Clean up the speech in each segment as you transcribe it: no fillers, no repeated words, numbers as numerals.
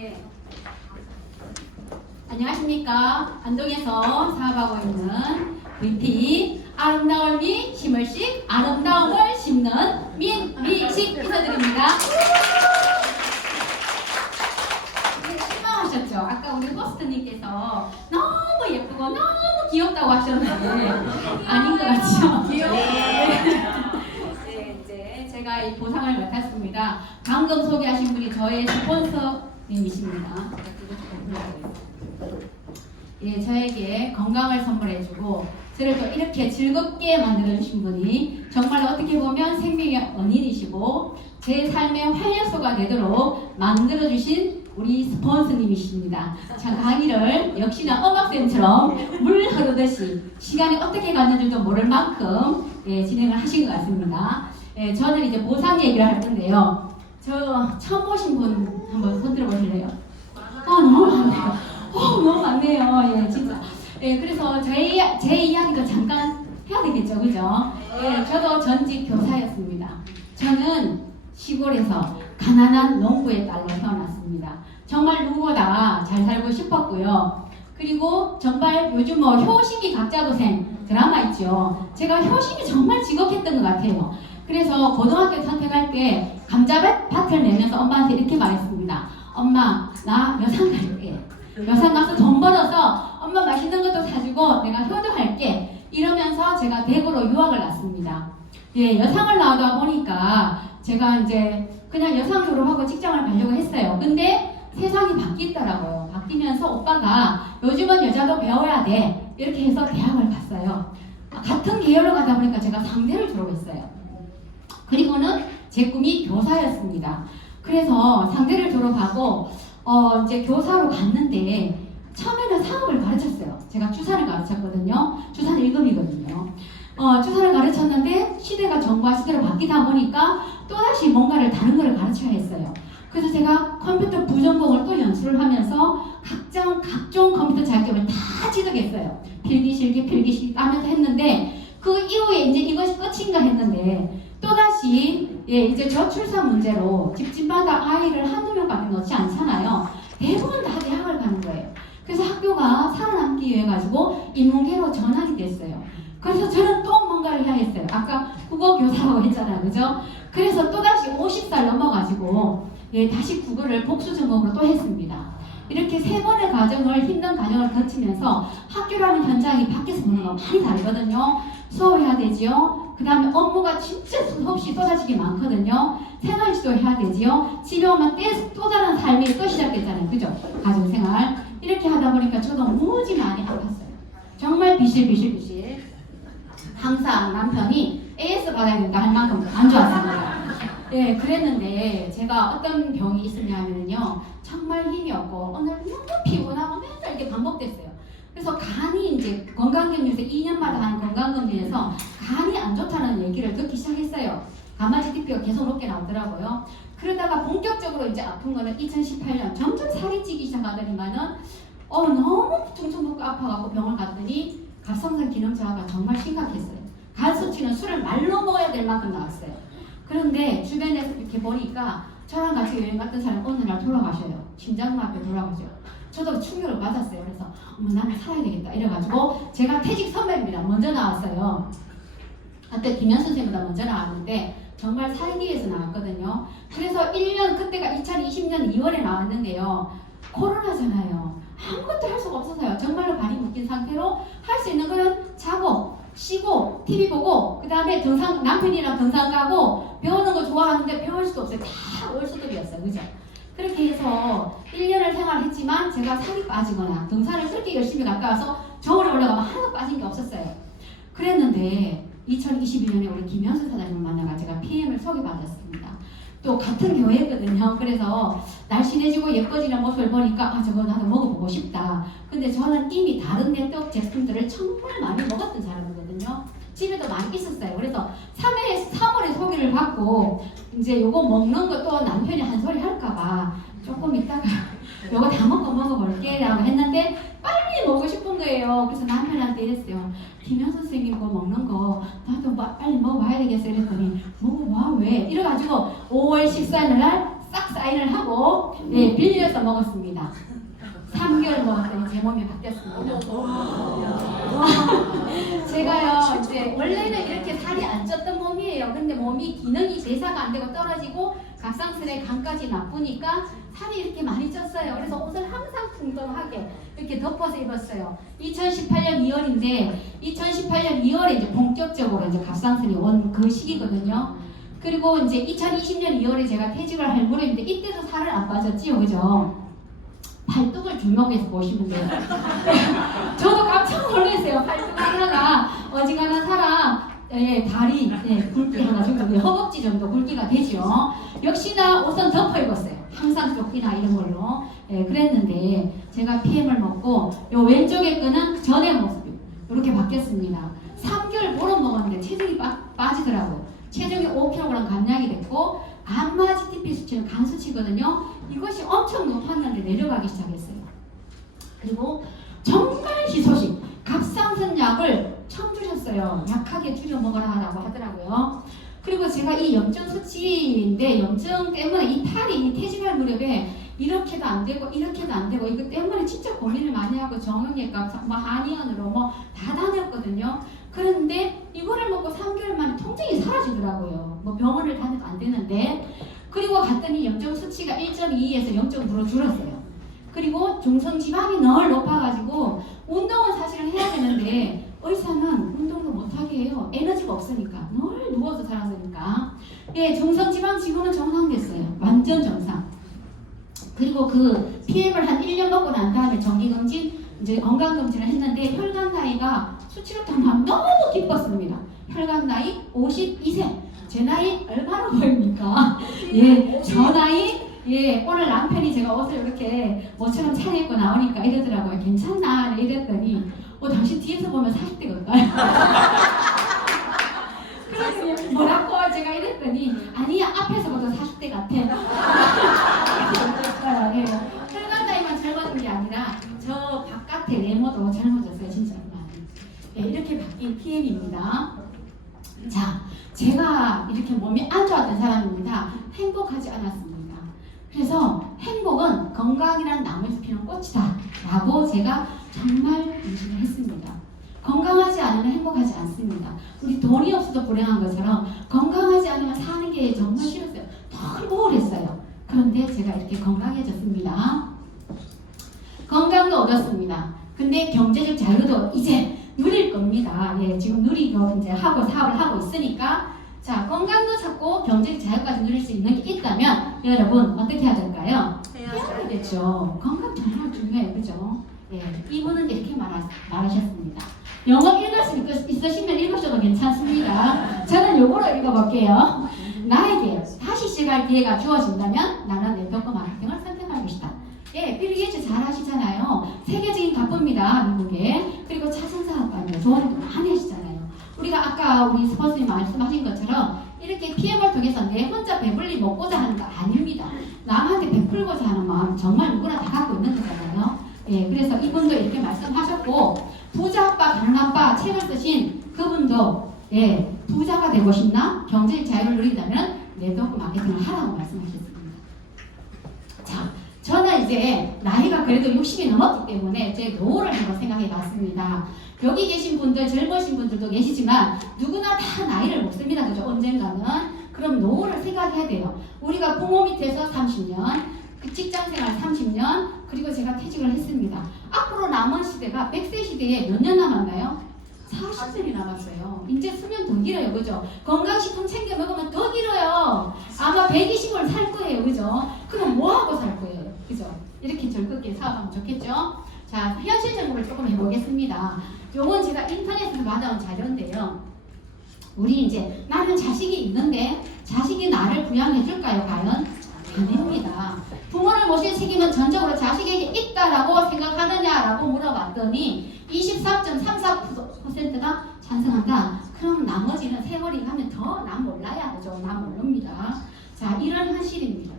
네. 안녕하십니까. 안동에서 사업하고 있는 VP 아름다움이 심을씩 아름다움을 심는 민미식 인사드립니다. 실망하셨죠? 아까 우리 호스트님께서 너무 예쁘고 너무 귀엽다고 하셨는데 아닌 것 같죠? 네, 이제 제가 이 보상을 맡았습니다. 방금 소개하신 분이 저의 스폰서님이십니다. 예, 저에게 건강을 선물해주고 저를 또 이렇게 즐겁게 만들어주신 분이 정말 어떻게 보면 생명의 은인이시고 제 삶의 활력소가 되도록 만들어주신 우리 스폰서님이십니다. 자, 강의를 역시나 음악쌤처럼 물 흐르듯이 시간이 어떻게 갔는지도 모를 만큼 진행을 하신 것 같습니다. 저는 이제 보상 얘기를 할 건데요. 저 처음 보신 분 한번 손 들어보실래요? 너무 많네요. 너무 많네요. 예, 진짜. 예, 그래서 제 이야기도 잠깐 해야 되겠죠, 그죠? 예, 저도 전직 교사였습니다. 저는 시골에서 가난한 농부의 딸로 태어났습니다. 정말 누구보다 잘 살고 싶었고요. 그리고 정말 요즘 효심이 각자도생 드라마 있죠. 제가 효심이 정말 지겹했던 것 같아요. 그래서 고등학교 선택할 때 감자밭을 내면서 엄마한테 이렇게 말했습니다. 엄마, 나 여상 갈게. 여상 가서 돈 벌어서 엄마 맛있는 것도 사주고 내가 효도할게. 이러면서 제가 대구로 유학을 갔습니다. 예, 여상을 나오다 보니까 제가 이제 그냥 여상 졸업하고 직장을 가려고 했어요. 근데 세상이 바뀌더라고요. 바뀌면서 오빠가 요즘은 여자도 배워야 돼. 이렇게 해서 대학을 갔어요. 같은 계열로 가다 보니까 제가 상대를 졸업했어요. 그리고는 제 꿈이 교사였습니다. 그래서 상대를 졸업하고 이제 교사로 갔는데 처음에는 사업을 가르쳤어요. 제가 주사를 가르쳤거든요. 주사는 1급이거든요. 주사를 가르쳤는데 시대가 정과 시대로 바뀌다 보니까 또다시 뭔가를 다른 거를 가르쳐야 했어요. 그래서 제가 컴퓨터 부전공을 또 연수를 하면서 각종 컴퓨터 자격을 다 취득했어요. 필기실기 하면서 했는데 그 이후에 이제 이것이 끝인가 했는데 또다시 이제 저출산 문제로 집집마다 아이를 한두 명밖에 넣지 않잖아요. 대부분 다 대학을 가는 거예요. 그래서 학교가 살아남기 위해 가지고 인문계로 전환이 됐어요. 그래서 저는 또 뭔가를 해야 했어요. 아까 국어교사라고 했잖아요. 그죠? 그래서 또다시 50살 넘어가지고 다시 국어를 복수 전공으로 또 했습니다. 이렇게 세 번의 힘든 과정을 거치면서 학교라는 현장이 밖에서 보는 거 많이 다르거든요. 수업해야 되지요. 그 다음에 업무가 진짜 수없이 쏟아지게 많거든요. 생활지도 해야 되지요. 집에 오면 또 다른 삶이 또 시작됐잖아요. 그죠? 가정생활. 이렇게 하다 보니까 저도 무지 많이 아팠어요. 정말 비실비실. 항상 남편이 AS 받아야 된다 할 만큼 안 좋았습니다. 예, 그랬는데 제가 어떤 병이 있었냐면요. 정말 힘이 없고 오늘 너무 피곤하고 맨날 이렇게 반복됐어요. 그래서 간이 이제 건강검진에서 2년마다 하는 건강검진에서 간이 안 좋다는 얘기를 듣기 시작했어요. 가마지 TP가 계속 높게 나오더라고요. 그러다가 본격적으로 이제 아픈 거는 2018년 점점 살이 찌기 시작하더니만은 너무 퉁퉁 아파갖고 병을 갔더니 갑상선 기능 저하가 정말 심각했어요. 간 수치는 술을 말로 먹어야 될 만큼 나왔어요. 그런데 주변에서 이렇게 보니까 저랑 같이 여행 갔던 사람 어느 날 돌아가셔요. 심장마비에 돌아가셔요. 저도 충격을 받았어요. 그래서 나는 살아야 되겠다 이래가지고 제가 퇴직 선배입니다. 먼저 나왔어요. 그때 김현 선생님보다 먼저 나왔는데 정말 살기 위해서 나왔거든요. 그래서 1년 그때가 2020년 2월에 나왔는데요. 코로나잖아요. 아무것도 할 수가 없어서요. 정말로 발이 묶인 상태로 할 수 있는 거는 자고 쉬고 TV 보고 그 다음에 남편이랑 등산 가고 배우는 거 좋아하는데 배울 수도 없어요. 다 월수급이었어요. 그죠? 그렇게 해서 1년을 생활했지만 제가 살이 빠지거나 등산을 그렇게 열심히 갔다 와서 저울에 올라가면 하나도 빠진 게 없었어요. 그랬는데 2022년에 우리 김현수 사장님을 만나가 제가 PM을 소개받았습니다. 또 같은 교회거든요. 그래서 날씬해지고 예뻐지는 모습을 보니까 저거 나도 먹어보고 싶다. 근데 저는 이미 다른 네트워크 제품들을 정말 많이 먹었던 사람이거든요. 집에도 많이 있었어요. 그래서 3월에 소개를 받고 이제 요거 먹는 거 또 남편이 한 소리 할까봐 조금 있다가 요거 다 먹어볼게 라고 했는데 빨리 먹고 싶은 거예요. 그래서 남편한테 이랬어요. 김현 선생님 거 먹는 거 나도 빨리 먹어봐야 되겠어 이랬더니 먹어봐 왜? 이래가지고 5월 14일 날 싹 사인을 하고 예, 빌려서 먹었습니다. 3개월 먹었더니 제 몸이 바뀌었습니다. 제가요 이제 원래는 이렇게 살이 안 쪘던 몸이에요. 근데 몸이 기능이 대사가 안 되고 떨어지고 갑상선의 간까지 나쁘니까 살이 이렇게 많이 쪘어요. 그래서 옷을 항상 풍성하게 이렇게 덮어서 입었어요. 2018년 2월인데 2018년 2월에 이제 본격적으로 이제 갑상선이 온 그 시기거든요. 그리고 이제 2020년 2월에 제가 퇴직을 할 무렵인데 이때도 살을 안 빠졌지요, 그죠? 팔뚝을 주목해서 보시면 돼요. 저도 깜짝 놀랐어요. 팔뚝 하나가 어지간한 사람 예, 다리 예, 굵기 하나 정도, 허벅지 정도 굵기가 되죠. 역시나 옷은 덮어 입었어요. 항상 조끼나 이런 걸로 예, 그랬는데 제가 PM을 먹고 요 왼쪽에 끈은 전의 모습이 이렇게 바뀌었습니다. 3개월 보러 먹었는데 체중이 빠지더라고요. 체중이 5kg 감량이 됐고 안마 GTP 수치는 간 수치거든요. 이것이 엄청 높았는데 내려가기 시작했어요. 그리고 정말 희소식 갑상선 약을 처음 주셨어요. 약하게 줄여 먹어라라고 하더라고요. 그리고 제가 이 염증 수치인데 염증 때문에 이 팔이 퇴직할 무렵에 이렇게도 안 되고 이렇게도 안 되고 이거 때문에 진짜 고민을 많이 하고 정형외과, 뭐 한의원으로 뭐 다 다녔거든요. 그런데 이거를 먹고 3개월 만에 통증이 사라지더라고요. 뭐 병원을 다녀도 안 되는데. 그리고 갔더니 염증 수치가 1.22에서 0.9로 줄었어요. 그리고 중성지방이 늘 높아가지고 운동은 사실은 해야 되는데 의사는 운동도 못하게 해요. 에너지가 없으니까. 늘 누워서 살았으니까. 예, 중성지방 지금은 정상됐어요. 완전 정상. 그리고 그 PM을 한 1년 먹고 난 다음에 정기검진, 이제 건강검진을 했는데 혈관 나이가 수치로 다 너무 기뻤습니다. 혈관 나이 52세. 제 나이 얼마나 보입니까? 예, 저 나이, 예, 오늘 남편이 제가 옷을 이렇게 뭐처럼 차려입고 나오니까 이러더라고요. 괜찮나? 이랬더니, 당신 뒤에서 보면 40대 같아요. 그래서 뭐라고 제가 이랬더니, 아니야, 앞에서 봐도 40대 같아. 예, 혈관 나이만 젊어진 게 아니라, 저 바깥의 외모도 젊어졌어요, 진짜. 예, 이렇게 바뀐 PM입니다. 자, 제가 이렇게 몸이 안 좋았던 사람입니다. 행복하지 않았습니다. 그래서 행복은 건강이란 나무에서 피는 꽃이다 라고 제가 정말 인식을 했습니다. 건강하지 않으면 행복하지 않습니다. 우리 돈이 없어서 불행한 것처럼 건강하지 않으면 사는 게 정말 싫었어요. 너무 우울했어요. 그런데 제가 이렇게 건강해졌습니다. 건강도 얻었습니다. 근데 경제적 자유도 이제 누릴 겁니다. 예, 지금 누리고 이제 하고 사업을 하고 있으니까 자, 건강도 찾고 경제적 자유까지 누릴 수 있는 게 있다면 여러분 어떻게 해야 될까요? 해야겠죠. 건강 정말 중요해요, 그죠? 예, 이분은 이렇게 말하셨습니다. 영어 읽을 수 있으시면 읽으셔도 괜찮습니다. 저는 요거로 읽어볼게요. 나에게 다시 시작할 기회가 주어진다면 나는 네트워크 마케팅을 선택할 것이다. 예, 빌 게이츠 잘 하시잖아요. 세계적인 가부입니다, 미국에. 그리고 차선사학과입니다. 조언도 많이 하시잖아요. 우리가 아까 우리 스폰서님 말씀하신 것처럼 이렇게 PM을 통해서 내 혼자 배불리 먹고자 하는 거 아닙니다. 남한테 베풀고자 하는 마음 정말 누구나 다 갖고 있는 거잖아요. 예, 그래서 이분도 이렇게 말씀하셨고 부자 아빠, 강아빠 책을 쓰신 그분도 예, 부자가 되고 싶나? 경제적 자유를 누린다면 네트워크 마케팅을 하라고 말씀하셨습니다. 자, 저는 이제 나이가 그래도 60이 넘었기 때문에 제 노후를 한번 생각해 봤습니다. 여기 계신 분들, 젊으신 분들도 계시지만 누구나 다 나이를 먹습니다. 그죠? 언젠가는. 그럼 노후를 생각해야 돼요. 우리가 부모 밑에서 30년, 그 직장생활 30년, 그리고 제가 퇴직을 했습니다. 앞으로 남은 시대가 100세 시대에 몇 년 남았나요? 40년이 남았어요. 이제 수명 더 길어요. 그죠? 건강식품 챙겨 먹으면 더 길어요. 아마 120을 살 거예요. 그죠? 그럼 뭐 하고 살 거예요? 그죠? 이렇게 즐겁게 사업하면 좋겠죠? 자, 현실적으로 조금 해보겠습니다. 요건 제가 인터넷에서 받아온 자료인데요. 우리 이제 나는 자식이 있는데 자식이 나를 부양해 줄까요? 과연? 아닙니다. 부모를 모실 책임은 전적으로 자식에게 있다라고 생각하느냐라고 물어봤더니 23.34%가 찬성한다. 그럼 나머지는 세월이 가면 더 난 몰라야 하죠. 난 모릅니다. 자, 이런 현실입니다.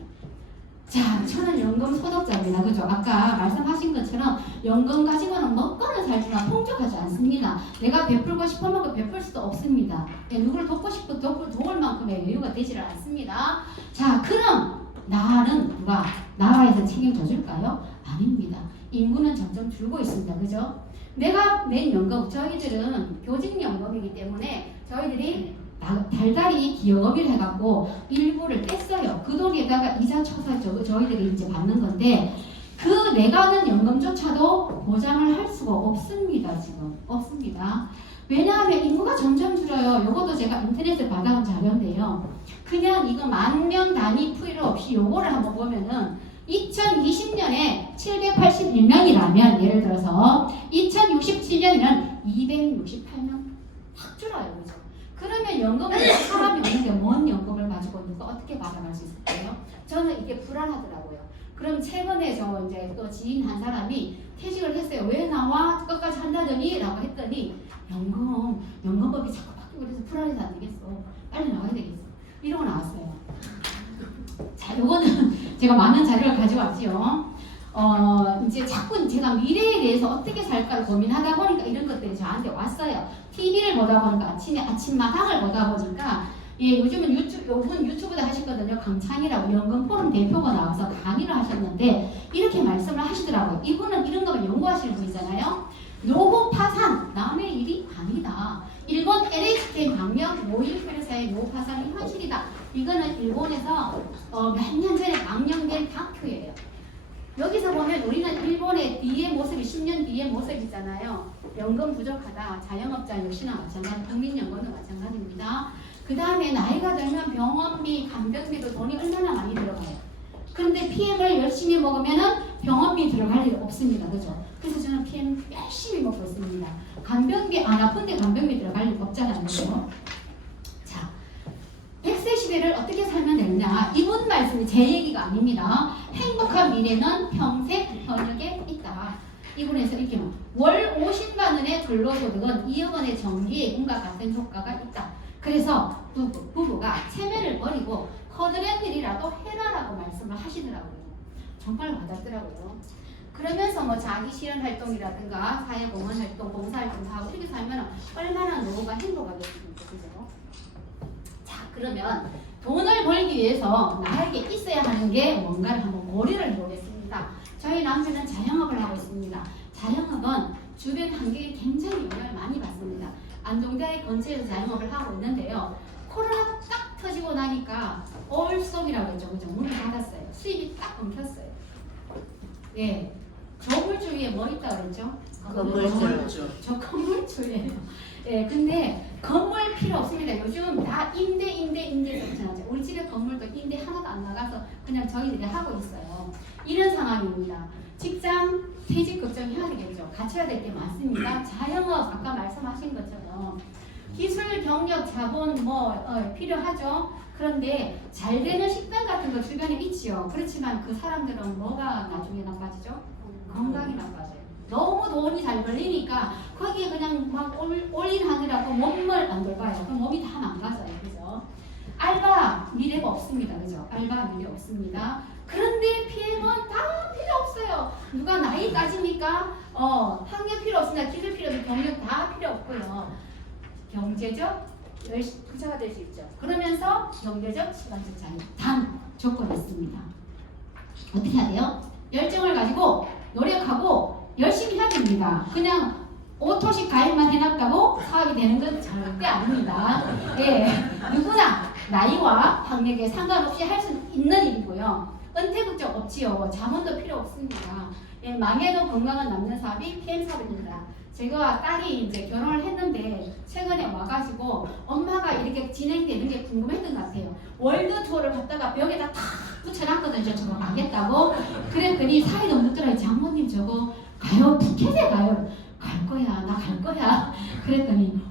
자, 저는 연금 소득자입니다. 그죠? 아까 말씀하신 것처럼 연금 가지고는 먹고는 살지만 풍족하지 않습니다. 내가 베풀고 싶은 만큼 베풀 수도 없습니다. 누구를 돕고 싶어도 도울 만큼의 여유가 되지를 않습니다. 자, 그럼 나는 누가 나라에서 책임져 줄까요? 아닙니다. 인구는 점점 줄고 있습니다. 그죠? 내가 낸 연금, 저희들은 교직연금이기 때문에 저희들이 달달이 기여금을 해갖고 일부를 뺐어요. 그 돈에다가 이자 쳐서 저희들이 이제 받는 건데 그 내가는 연금조차도 보장을 할 수가 없습니다. 지금 없습니다. 왜냐하면 인구가 점점 줄어요. 이것도 제가 인터넷에 받아온 자료인데요. 그냥 이거 10,000명 단위 필요 없이 요거를 한번 보면은 2020년에 781명이라면 예를 들어서 2067년에는 268명 확 줄어요. 그죠? 그러면 연금을 사람이 없는데 뭔 연금을 가지고 누가 어떻게 받아갈 수 있을까요? 저는 이게 불안하더라고요. 그럼 최근에 저 이제 또 지인 한 사람이 퇴직을 했어요. 왜 나와? 끝까지 한다더니? 라고 했더니 연금법이 자꾸 바뀌고 그래서 불안해서 안 되겠어. 빨리 나와야 되겠어. 이러고 나왔어요. 자, 요거는 제가 많은 자료를 가져왔지요. 이제 자꾸 제가 미래에 대해서 어떻게 살까를 고민하다 보니까 이런 것들이 저한테 왔어요. TV를 보다 보니까 아침마당을 보다 보니까 예, 요즘은 요분 유튜브도 하셨거든요. 강창이라고 연금포럼 대표가 나와서 강의를 하셨는데 이렇게 말씀을 하시더라고요. 이분은 이런 거만 연구하시는 분이잖아요. 노후 파산 남의 일이 아니다. 일본 NHK 망명 모일 회사의 노후 파산이 현실이다. 이거는 일본에서 몇 년 전에 망명된 다큐예요. 여기서 보면 우리는 일본의 뒤의 모습이 10년 뒤의 모습이잖아요. 연금 부족하다. 자영업자 역시나 마찬가지. 국민연금도 마찬가지입니다. 그 다음에 나이가 들면 병원비, 간병비도 돈이 얼마나 많이 들어가요. 그런데 PM을 열심히 먹으면 병원비 들어갈 일 없습니다. 그죠? 그래서 저는 PM 열심히 먹고 있습니다. 간병비 안 아픈데 간병비 들어갈 일 없잖아요. 그죠? 자, 100세 시대를 어떻게 살면 되느냐. 이분 말씀이 제 얘기가 아닙니다. 행복한 미래는 평생 현역에 있다. 이분에서 이렇게 월 50만 원의 근로소득은 2억 원의 정기예금과 같은 효과가 있다. 그래서 부부가 체면을 버리고 커다란 일이라도 해라라고 말씀을 하시더라고요. 정말 와닿더라고요. 그러면서 뭐 자기 실현 활동이라든가 사회공헌 활동, 봉사활동도 하고 이렇게 살면 얼마나 노후가 행복하겠습니까? 그죠? 자, 그러면 돈을 벌기 위해서 나에게 있어야 하는 게 뭔가를 한번 고려를 해보겠습니다. 저희 남편은 자영업을 하고 있습니다. 자영업은 주변 환경이 굉장히 영향을 많이 받습니다. 안동대 근처에서 자영업을 하고 있는데요. 코로나 딱 터지고 나니까 얼속이라고 했죠. 그죠? 문을 닫았어요. 수입이 딱 끊겼어요. 예. 저물주위에 뭐 있다 그랬죠? 건물주. 저 건물주예요. 예, 근데 건물 필요 없습니다. 요즘 다 임대 좋잖아요. 우리 집에 건물도 임대 하나도 안 나가서 그냥 저희들이 하고 있어요. 이런 상황입니다. 직장 퇴직 걱정해야 되겠죠. 갖춰야 될 게 많습니다. 자영업 아까 말씀하신 것처럼 기술, 경력, 자본 필요하죠. 그런데 잘 되는 식당 같은 거 주변에 있지요. 그렇지만 그 사람들은 뭐가 나중에 나빠지죠? 건강이 나빠져요. 너무 돈이 잘 벌리니까 거기에 그냥 막 올인하느라고 몸을 안 돌봐요. 그럼 몸이 다 망가져요. 그죠? 알바 미래가 없습니다. 그죠? 알바 미래 없습니다. 그런데 PM은 다 필요 없어요. 누가 나이 따집니까? 학력 필요 없습니다. 기술 필요 없고 경력 다 필요 없고요. 경제적 부자가 될 수 있죠. 그러면서 경제적 시간적 자유 단 조건이 있습니다. 어떻게 해야 돼요? 열정을 가지고 노력하고 열심히 해야 됩니다. 그냥 오토식 가입만 해놨다고 사업이 되는 건 절대 아닙니다. 예, 누구나 나이와 학력에 상관없이 할 수 있는 일이고요. 은퇴 국적 없지요. 자문도 필요 없습니다. 예, 망해도 건강은 남는 사업이 PM 사업입니다. 제가 딸이 이제 결혼을 했는데 최근에 와가지고 엄마가 이렇게 진행되는 게 궁금했던 것 같아요. 월드 투어를 갔다가 벽에다 탁 붙여놨거든요. 저거 가겠다고. 그랬더니 사이도 묻더라고요. 장모님 저거 가요? 푸켓에 가요? 갈 거야. 나 갈 거야. 그랬더니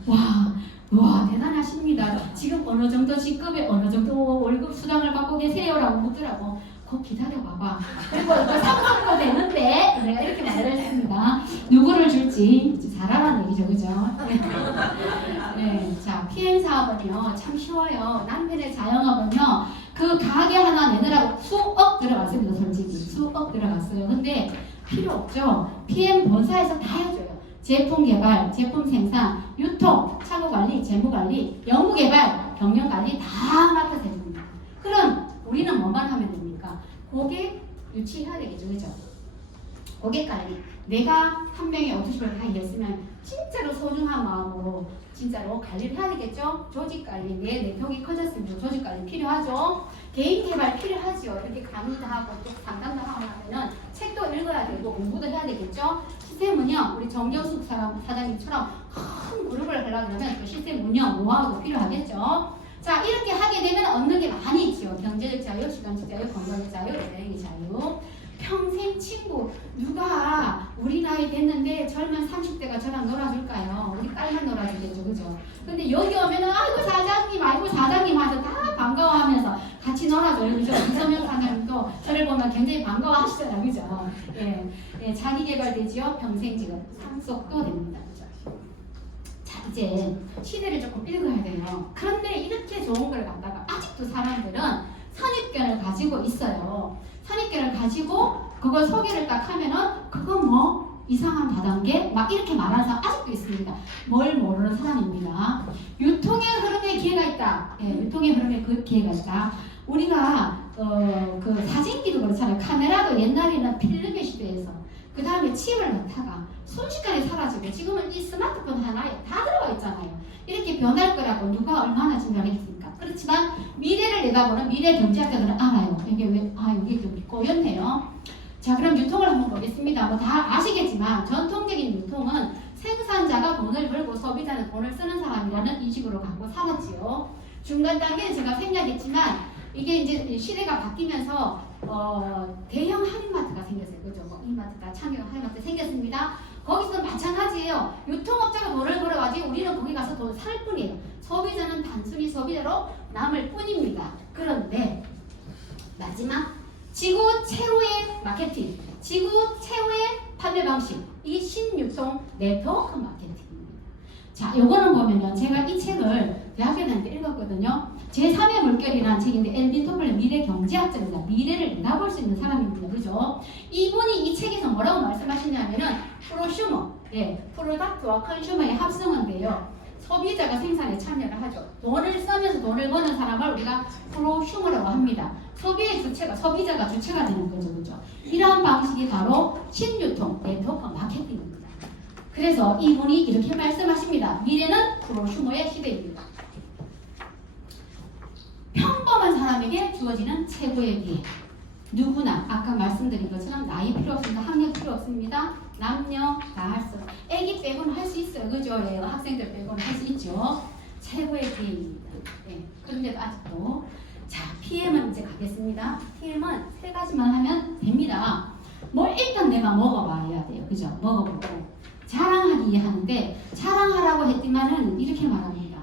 와 대단하십니다. 지금 어느 정도 직급에 어느 정도 월급 수당을 받고 계세요라고 묻더라고. 곧 기다려봐봐. 그리고 이거 상상도 되는데 내가 이렇게 말을 했습니다. 누구를 줄지 잘하라는 얘기죠. 그죠? 네. 자, PM 사업은요 참 쉬워요. 남편의 자영업은요 그 가게 하나 내느라고 수억 들어갔습니다. 솔직히 수억 들어갔어요. 근데 필요 없죠. PM 본사에서 다 해줘요. 제품 개발, 제품 생산, 유통, 차고 관리, 재무 관리, 연구 개발, 경영 관리 다 맡아서 해줍니다. 그럼 우리는 뭐만 하면 됩니까? 고객 유치해야 되겠죠, 그죠? 고객 관리. 내가 한 명의 오토샵을 다 일했으면 진짜로 소중한 마음으로 진짜로 관리를 해야 되겠죠? 조직 관리, 내 네트워크가 커졌으면 조직 관리 필요하죠? 개인 개발 필요하죠? 이렇게 강의도 하고 또 상담도 하고 하면은 책도 읽어야 되고 공부도 해야 되겠죠? 시스템 운영, 우리 정경숙 사장님처럼 큰 그룹을 하려고 하면 그 시스템 운영, 노하우도 필요하겠죠? 자, 이렇게 하게 되면 얻는 게 많이 있죠. 경제적 자유, 시간적 자유, 건강의 자유, 여행의 자유. 평생 친구, 누가 우리 나이 됐는데 젊은 30대가 저랑 놀아줄까요? 우리 딸만 놀아주겠죠, 그죠? 근데 여기 오면은 아이고 사장님, 아이고 사장님 하면서 다 반가워하면서 같이 놀아줘요, 그죠? 이성현 사장님도 저를 보면 굉장히 반가워하시잖아요, 그죠? 예, 예, 자기 개발되지요, 평생 지금 상속도 됩니다, 그죠? 자, 이제 시대를 조금 읽어야 돼요. 그런데 이렇게 좋은 걸 갖다가 아직도 사람들은 선입견을 가지고 있어요. 선입견을 가지고 그걸 소개를 딱 하면은 그거 뭐 이상한 다단계 막 이렇게 말하는 사람 아직도 있습니다. 뭘 모르는 사람입니다. 유통의 흐름에 기회가 있다. 예, 유통의 흐름에 그 기회가 있다. 우리가 그 사진기도 그렇잖아요. 카메라도 옛날에는 필름의 시대에서 그 다음에 칩을 넣다가 순식간에 사라지고 지금은 이 스마트폰 하나에 다 들어가 있잖아요. 이렇게 변할 거라고 누가 얼마나 증명했습니까? 그렇지만 미래를 내다보는 미래 경제학자들은 알아요. 이게 왜, 이게 좀 꼬였네요. 자, 그럼 유통을 한번 보겠습니다. 뭐 다 아시겠지만 전통적인 유통은 생산자가 돈을 벌고 소비자는 돈을 쓰는 사람이라는 인식으로 갖고 살았지요. 중간 단계는 제가 생략했지만 이게 이제 시대가 바뀌면서 대형 할인마트가 생겼어요. 그죠? 뭐 이마트다, 창경 할인마트 생겼습니다. 거기서 마찬가지예요. 유통업자가 돈을 벌어가지 우리는 거기 가서 돈 살 뿐이에요. 소비자는 단순히 소비자로 남을 뿐입니다. 그런데 마지막 지구 최후의 마케팅, 지구 최후의 판매 방식, 이 신유통 네트워크 마케팅입니다. 자, 요거는 보면요, 제가 이 책을 대학교 다닐 때 읽었거든요. 제3의 물결이라는 책인데 엘빈 토플의 미래 경제학자입니다. 미래를 내다볼 수 있는 사람입니다. 그죠? 이분이 이 책에서 뭐라고 말씀하시냐면은 프로슈머, 예, 프로덕트와 컨슈머의 합성어인데요. 소비자가 생산에 참여를 하죠. 돈을 쓰면서 돈을 버는 사람을 우리가 프로슈머라고 합니다. 소비의 주체가, 소비자가 주체가 되는 거죠. 그죠? 이러한 방식이 바로 신유통, 네트워크 마케팅입니다. 그래서 이분이 이렇게 말씀하십니다. 미래는 프로슈머의 시대입니다. 평범한 사람에게 주어지는 최고의 기회. 누구나 아까 말씀드린 것처럼 나이 필요 없습니다. 학력 필요 없습니다. 남녀 다 할 수. 애기 빼고는 할 수 있어요. 그죠? 예, 학생들 빼고는 할 수 있죠. 최고의 기회입니다. 예, 그런데도 아직도. 자, PM은 이제 가겠습니다. PM은 세 가지만 하면 됩니다. 뭘 일단 내가 먹어봐야 돼요. 그죠? 먹어보고. 자랑하기 하는데 자랑하라고 했지만은 이렇게 말합니다.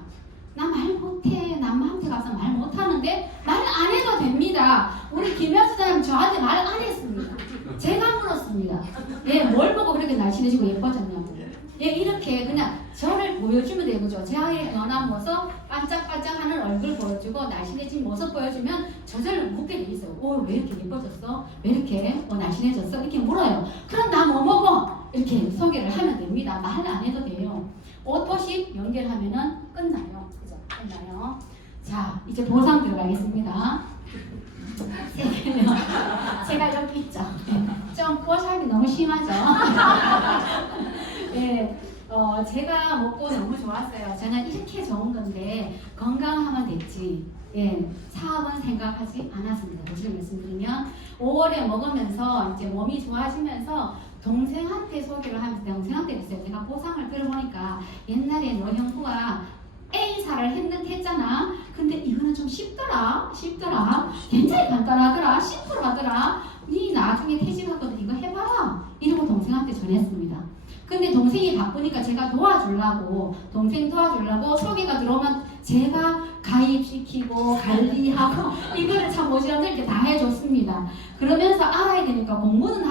나 말 못해. 남한테 가서 말 못하는데 말 안 해도 됩니다. 우리 김현수 사장님 저한테 말 안 했습니다. 제가 물었습니다. 예, 뭘 보고 그렇게 날씬해지고 예뻐졌냐고. 예, 이렇게 그냥 저를 보여주면 돼요. 그죠? 제 아이의 연한 모습, 반짝반짝하는 얼굴 보여주고 날씬해진 모습 보여주면 저절로 묻게 돼 있어요. 왜 이렇게 예뻐졌어? 왜 이렇게 날씬해졌어? 이렇게 물어요. 그럼 나 뭐 먹어? 이렇게 소개를 하면 됩니다. 말 안 해도 돼요. 오토십 연결하면은 끝나요. 그죠? 끝나요. 자, 이제 보상 들어가겠습니다. 제가 여기 있죠. 좀 보살이 너무 심하죠. 예, 제가 먹고 너무 좋았어요. 저는 이렇게 좋은 건데 건강하면 됐지. 예, 사업은 생각하지 않았습니다. 다시 말씀드리면 5월에 먹으면서 이제 몸이 좋아지면서 동생한테 소개를 하면서 동생한테 했어요. 제가 보상을 들어보니까 옛날에 너 형부가 A사를 했잖아. 근데 이거는 좀 쉽더라. 굉장히 간단하더라. 심플하더라. 네 나중에 퇴직하거든. 이거 해봐. 이러고 동생한테 전했습니다. 근데 동생이 바쁘니까 제가 동생 도와주려고 소개가 들어오면 제가 가입시키고 관리하고 이거를 참 모지런하게 이렇게 다 해줬습니다. 그러면서 알아야 되니까 공부는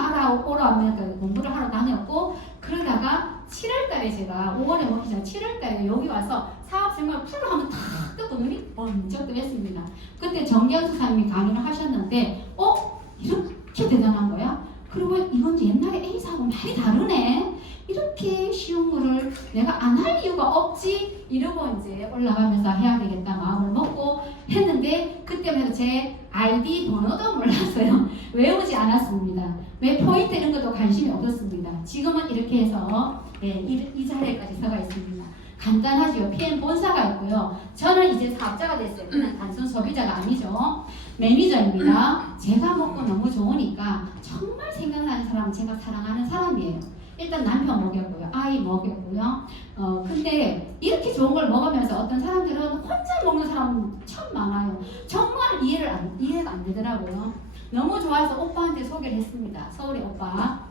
오라면 공부를 하러 다녔고 그러다가 7월달에 제가 5월에 먹기 전 7월달에 여기 와서 사업생활 풀로 하면 탁 뜨고 눈이 번쩍 뜨겠습니다. 그때 정경수 사님이 강의를 하셨는데 이렇게 대단한 거야? 그리고 이건 옛날에 A사하고 많이 다르네. 이렇게 쉬운 거를 내가 안 할 이유가 없지 이러고 이제 올라가면서 해야 되겠다 마음을 먹고 했는데 그때부터 제 아이디 번호도 몰랐어요. 외우지 않았습니다. 왜 포인트 이런 것도 관심이 없었습니다. 지금은 이렇게 해서 이 자리에까지 서가 있습니다. 간단하죠. PM 본사가 있고요. 저는 이제 사업자가 됐어요. 그냥 단순 소비자가 아니죠. 매니저입니다. 제가 먹고 너무 좋으니까 정말 생각나는 사람은 제가 사랑하는 사람이에요. 일단 남편 먹였고요. 아이 먹였고요. 근데 이렇게 좋은 걸 먹으면서 어떤 사람들은 혼자 먹는 사람은 참 많아요. 정말 이해가 안 되더라고요. 너무 좋아서 오빠한테 소개를 했습니다. 서울의 오빠가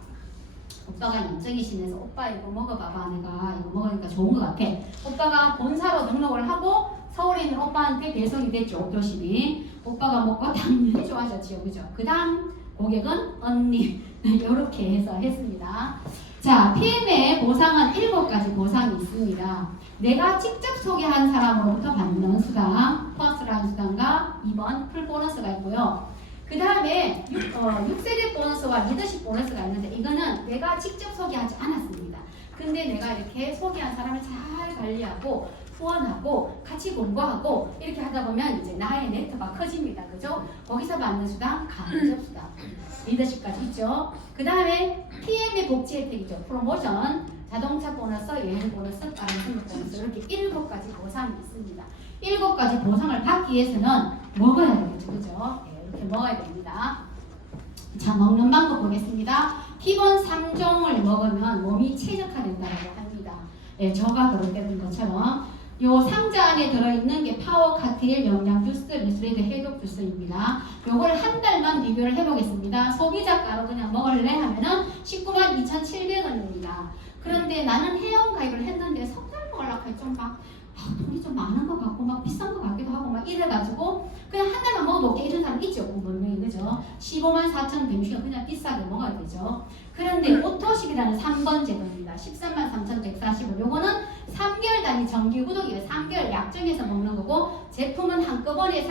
인정이시면서 오빠 이거 먹어봐봐. 내가 이거 먹으니까 좋은 것 같아. 오빠가 본사로 등록을 하고 서울에 있는 오빠한테 배송이 됐죠. 옥도십이. 오빠가 먹고 당연히 좋아졌죠. 그죠? 그 다음 고객은 언니. 이렇게 해서 했습니다. 자, PM의 보상은 7가지 보상이 있습니다. 내가 직접 소개한 사람으로부터 받는 수당, 퍼스트라는 수당과 2번 풀 보너스가 있고요. 그 다음에 6세대 보너스와 리더십 보너스가 있는데 이거는 내가 직접 소개하지 않았습니다. 근데 내가 이렇게 소개한 사람을 잘 관리하고 후원하고 같이 공부하고 이렇게 하다 보면 이제 나의 네트가 커집니다. 그죠? 거기서 받는 수당, 간접 수당, 리더십까지 있죠. 그 다음에 PM의 복지 혜택이죠. 프로모션, 자동차 보너스, 여행 보너스, 다른 승급 보너스 이렇게 7가지 보상이 있습니다. 7가지 보상을 받기 위해서는 먹어야 되겠죠. 그죠? 이렇게 먹어야 됩니다. 자, 먹는 방법 보겠습니다. 기본 3종을 먹으면 몸이 최적화된다고 합니다. 저가 그렇게 것처럼 요 상자 안에 들어있는 게 파워 카트일 영양 주스, 미스레드 해독 주스입니다. 요걸 한 달만 비교를 해보겠습니다. 소비자가로 그냥 먹을래 하면은 192,700원입니다. 그런데 나는 회원 가입을 했는데 석 달 먹으려고 좀 막 돈이 좀 많은 것 같고 막 비싼 것 같기도 하고 막 이래가지고 그냥 한 달만 먹어볼게 이런 사람 있죠. 분명히 그죠? 154,000원 되면 그냥 비싸게 먹어야 되죠. 그런데 오토식이라는 3번 제도입니다. 133,140원. 요거는 3개월 단위 정기 구독이에요. 3개월 약정해서 먹는 거고 제품은 한꺼번에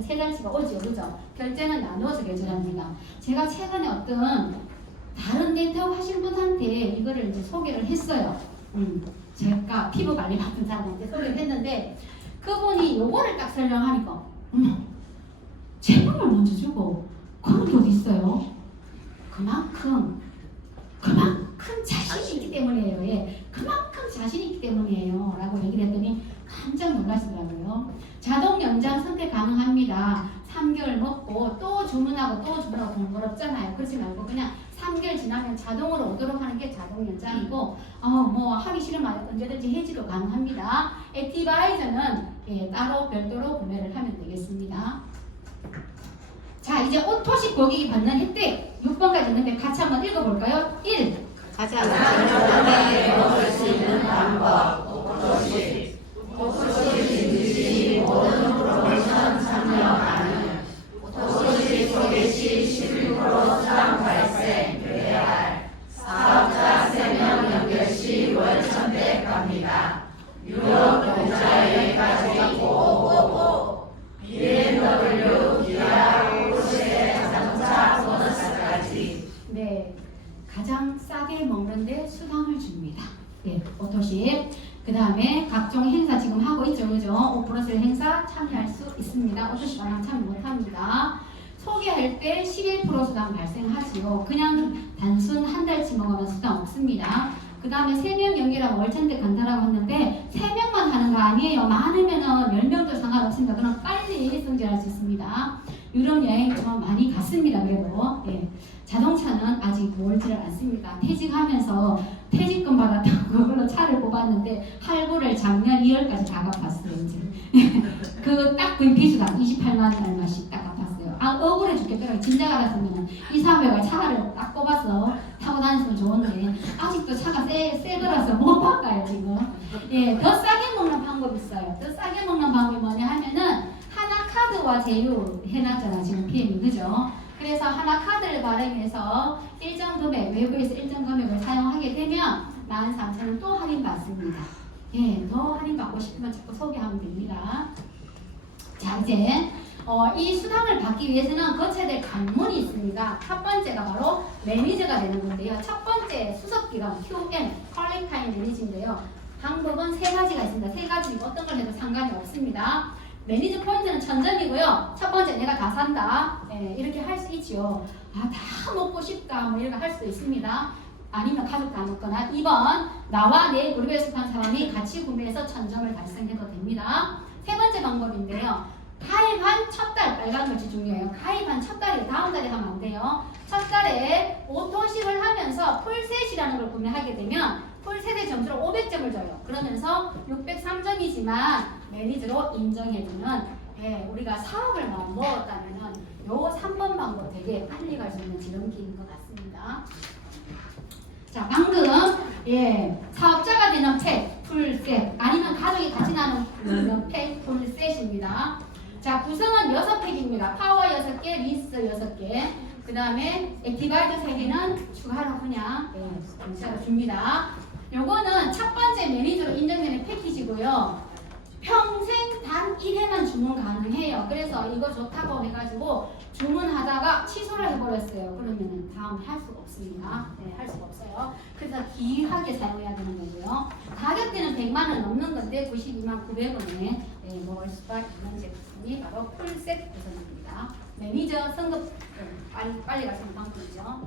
세 달치가 오죠. 그죠? 결제는 나누어서 결제합니다. 제가 최근에 어떤 다른 네트워크 하신 분한테 이거를 이제 소개를 했어요. 제가 피부 관리 받은 사람한테 소개를 했는데 그분이 요거를 딱 설명하니까 제품을 먼저 주고 그런 게 어디 있어요? 그만큼 자신이 있기 때문이에요. 예. 그만큼 자신이 있기 때문이에요. 라고 얘기를 했더니 깜짝 놀라시더라고요. 자동 연장 선택 가능합니다. 3개월 먹고 또 주문하고 번거롭잖아요. 그렇지 말고 그냥 3개월 지나면 자동으로 오도록 하는 게 자동 연장이고 뭐 하기 싫으면 언제든지 해지도 가능합니다. 액티바이저는 따로 별도로 구매를 하면 되겠습니다. 자, 이제 오토식 고객이 받는 혜택 6번까지 있는데 같이 한번 읽어볼까요? 1. 가장 안전하게 먹을 수 있는 방법 오토식 인지 모든 프로모션 참여하는 오토식 소개 시 16% 수당 발생 VAR 사업자 3명 연결 시 월 1,100 갑니다. 유럽 경자여행까지 고고고 BMW, 기아, 포르쉐 자동차 보너스까지 네, 가장 싸게 먹는데 수당을 줍니다. 네, 오토식. 그 다음에 각종 행사 지금 하고 있죠. 그죠? 5% 행사 참여할 수 있습니다. 오토식 안 하면 참여 못합니다. 소개할 때 11% 수당 발생하지요. 그냥 단순 한 달치 먹으면 수당 없습니다. 그 다음에 3명 연결하고 월천대 간다라고 했는데 3명만 하는 거 아니에요. 많으면은 10명도 상관없습니다. 그럼 빨리 승진할 수 있습니다. 유럽 여행 좀 많이 갔습니다. 그래도 자동차는 아직 몰지를 않습니다. 퇴직하면서 퇴직금 받았다고 그걸로 차를 뽑았는데 할부를 작년 2월까지 다 갚았어요. 이제 그 딱 그 비수당 28만 얼마씩 딱 갚았어요. 억울해 죽겠더라고요. 진작 알았으면 이사회가 차를 딱 뽑아서 타고 다녔으면 좋은데 아직도 차가 새 거라서 못 바꿔요 지금. 더 싸게 먹는 방법이 있어요. 더 싸게 먹는 방법이 뭐냐 하면은 하나카드와 제휴 해놨잖아 지금 PM이. 그죠? 그래서 하나카드를 발행해서 일정 금액, 외부에서 일정 금액을 사용하게 되면 13,000원 또 할인받습니다. 더 할인받고 싶으면 자꾸 소개하면 됩니다. 자, 이제 이 수당을 받기 위해서는 거쳐야 될 관문이 있습니다. 첫 번째가 바로 매니저가 되는 건데요. 첫 번째 수석기관 QM, 파트타임 매니저인데요. 방법은 세 가지가 있습니다. 세 가지 어떤 걸 해도 상관이 없습니다. 매니저 포인트는 1000점이고요. 첫 번째 내가 다 산다. 이렇게 할 수 있지요. 다 먹고 싶다. 뭐 이렇게 할 수도 있습니다. 아니면 가족 다 먹거나 2번 나와 내 그룹에 속한 사람이 같이 구매해서 1000점을 달성해도 됩니다. 세 번째 방법인데요. 가입한 첫 달, 빨간 글씨 중요해요. 가입한 첫 달에 다음 달에 하면 안 돼요. 첫 달에 오토십을 하면서 풀셋이라는 걸 구매하게 되면 풀셋의 점수를 500점을 줘요. 그러면서 603점이지만 매니저로 인정해주는 우리가 사업을 마음 먹었다면 요 3번 방법 되게 빨리 갈 수 있는 지름길인 것 같습니다. 자, 방금 사업자가 되는 팩, 풀셋 아니면 가족이 같이 나누는 팩, 풀셋입니다. 자, 구성은 6팩입니다. 파워 6개, 리스 6개, 그 다음에 액티바이드 3개는 추가로 그냥 줍니다. 요거는 첫 번째 매니저로 인정되는 패키지고요. 평생 단 1회만 주문 가능해요. 그래서 이거 좋다고 해가지고 주문하다가 취소를 해버렸어요. 그러면 다음에 할 수가 없습니다. 할 수가 없어요. 그래서 귀하게 사용해야 되는 거고요. 가격대는 100만 원 넘는 건데 92만 900원에 먹을 수가 있는 제품이 바로 풀셋 구성입니다. 매니저 성급 빨리 갈 수 있는 방법이죠.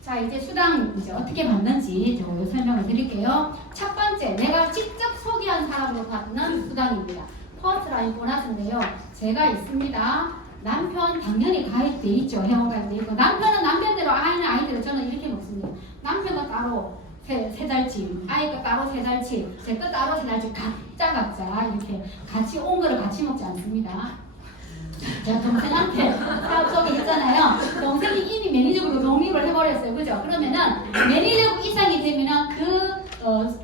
자, 이제 수당 이제 어떻게 받는지 저 설명을 드릴게요. 첫 번째, 내가 직접 소개한 사람으로 받는 수당입니다. 퍼스트라인 보너스인데요. 제가 있습니다. 남편 당연히 가입돼 있죠. 회원가입돼 있고 남편은 남편대로 아이는 아이대로 저는 이렇게 먹습니다. 남편은 따로 세 달치, 아이가 따로 세 달치, 제 거 따로 세 달치 각자 이렇게 같이 온 거를 같이 먹지 않습니다. 제가 동생한테 사업 소개했잖아요. 동생이 이미 매니저로 독립을 해버렸어요. 그죠? 그러면은 매니저 이상이 되면은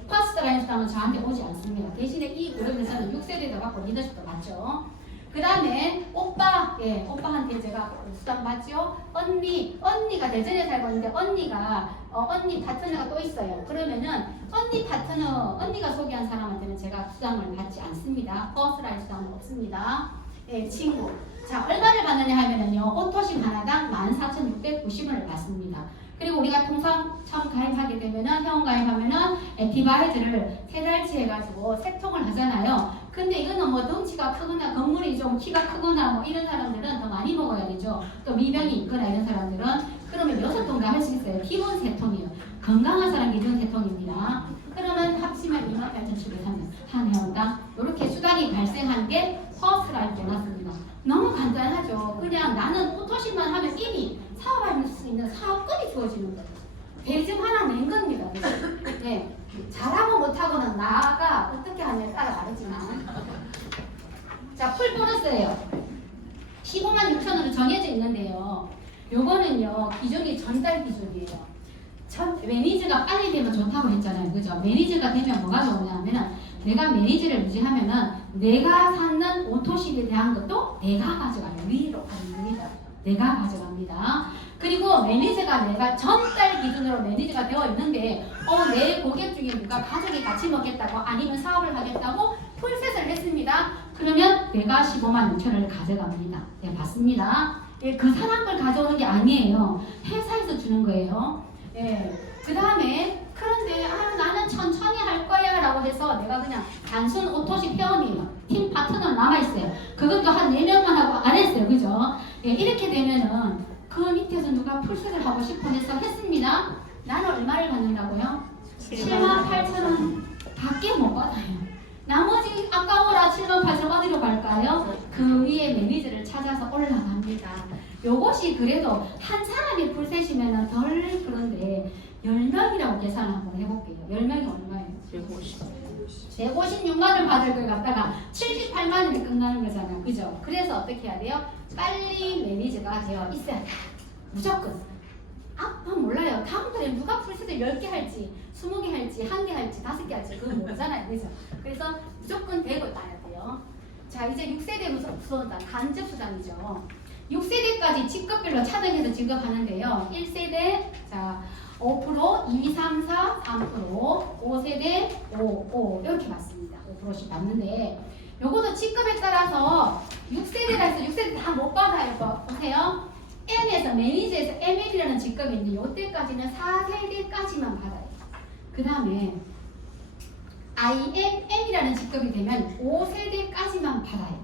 퍼스트라인 수당은 저한테 오지 않습니다. 대신에 이 그룹에서는 6세대도 받고 리더십도 받죠. 그 다음에 오빠한테 제가 수당 받죠. 언니가 대전에 살고 있는데 언니 파트너가 또 있어요. 그러면은 언니가 소개한 사람한테는 제가 수당을 받지 않습니다. 퍼스트라인 수당은 없습니다. 친구. 자, 얼마를 받느냐 하면은요, 오토십 하나당 14,690원을 받습니다. 그리고 우리가 통상 처음 가입하게 되면은, 회원 가입하면은, 액티바이즈를 3달치 해가지고 세 통을 하잖아요. 근데 이거는 뭐 덩치가 크거나, 건물이 좀 키가 크거나, 뭐 이런 사람들은 더 많이 먹어야 되죠. 또 미병이 있거나 이런 사람들은. 그러면 6통 다 할 수 있어요. 기본 3통이요. 건강한 사람 기준 3통입니다. 그러면 합치면 28,703원. 한 회원당. 이렇게 수당이 발생한 게 퍼스트라인 보너스입니다. 너무 간단하죠. 그냥 나는 오토십만 하면 이미 사업할 수 있는 사업권이 주어지는 거예요. 대증 하나 낸 겁니다. 잘하고 못하고는 나가 어떻게 하냐에 따라 다르지만. 자, 풀 보너스예요. 15만 6천원으로 정해져 있는데요. 요거는요, 기준이 전달 기준이에요. 매니저가 빨리 되면 좋다고 했잖아요. 그죠? 매니저가 되면 뭐가 좋으냐면은 내가 매니저를 유지하면은 내가 사는 오토십에 대한 것도 내가 가져가요. 위로 갑니다. 내가 가져갑니다. 그리고 매니저가 내가 전달 기준으로 매니저가 되어 있는데 내 고객 중에 누가 가족이 같이 먹겠다고 아니면 사업을 하겠다고 풀셋을 했습니다. 그러면 내가 15만 6천원을 가져갑니다. 받습니다. 그 사람 걸 가져오는 게 아니에요. 회사에서 주는 거예요. 그 다음에 그런데 나는 천천히 할 거야 라고 해서 내가 그냥 단순 오토십 회원이에요. 팀 파트너 남아있어요. 그것도 한 4명만 하고 안 했어요. 그죠? 이렇게 되면은 그 밑에서 누가 풀셋을 하고 싶어 해서 했습니다. 나는 얼마를 받는다고요? 7만 8천원 밖에 못 받아요. 나머지 아까워라 7만 8천 어디로 갈까요? 그 위에 매니저를 찾아서 올라갑니다. 요것이 그래도 한 사람이 풀셋이면 덜 그런데 10명이라고 계산을 한번 해볼게요. 10명이 얼마예요? 156만을 받을 걸 갖다가 78만원에 끝나는 거잖아요. 그죠? 그래서 어떻게 해야 돼요? 빨리 매니저가 되어 있어야 돼요. 무조건. 몰라요. 다음 달에 누가 풀셋을 10개 할지 20개 할지 1개 할지 5개 할지 그건 모르잖아요. 그죠? 그래서 무조건 되고 있어야 돼요. 자, 이제 6세대 수당자 간접 수당이죠. 6세대까지 직급별로 차등해서 지급하는데요. 1세대 자 5%, 2, 3, 4, 3%, 5세대 5 이렇게 받습니다. 5%씩 받는데 요것도 직급에 따라서 6세대라 해서 6세대 다 못 받아요. 보세요. M에서 매니저에서 ML이라는 직급이 있는데 요때까지는 4세대까지만 받아요. 그 다음에 IMM이라는 직급이 되면 5세대까지만 받아요.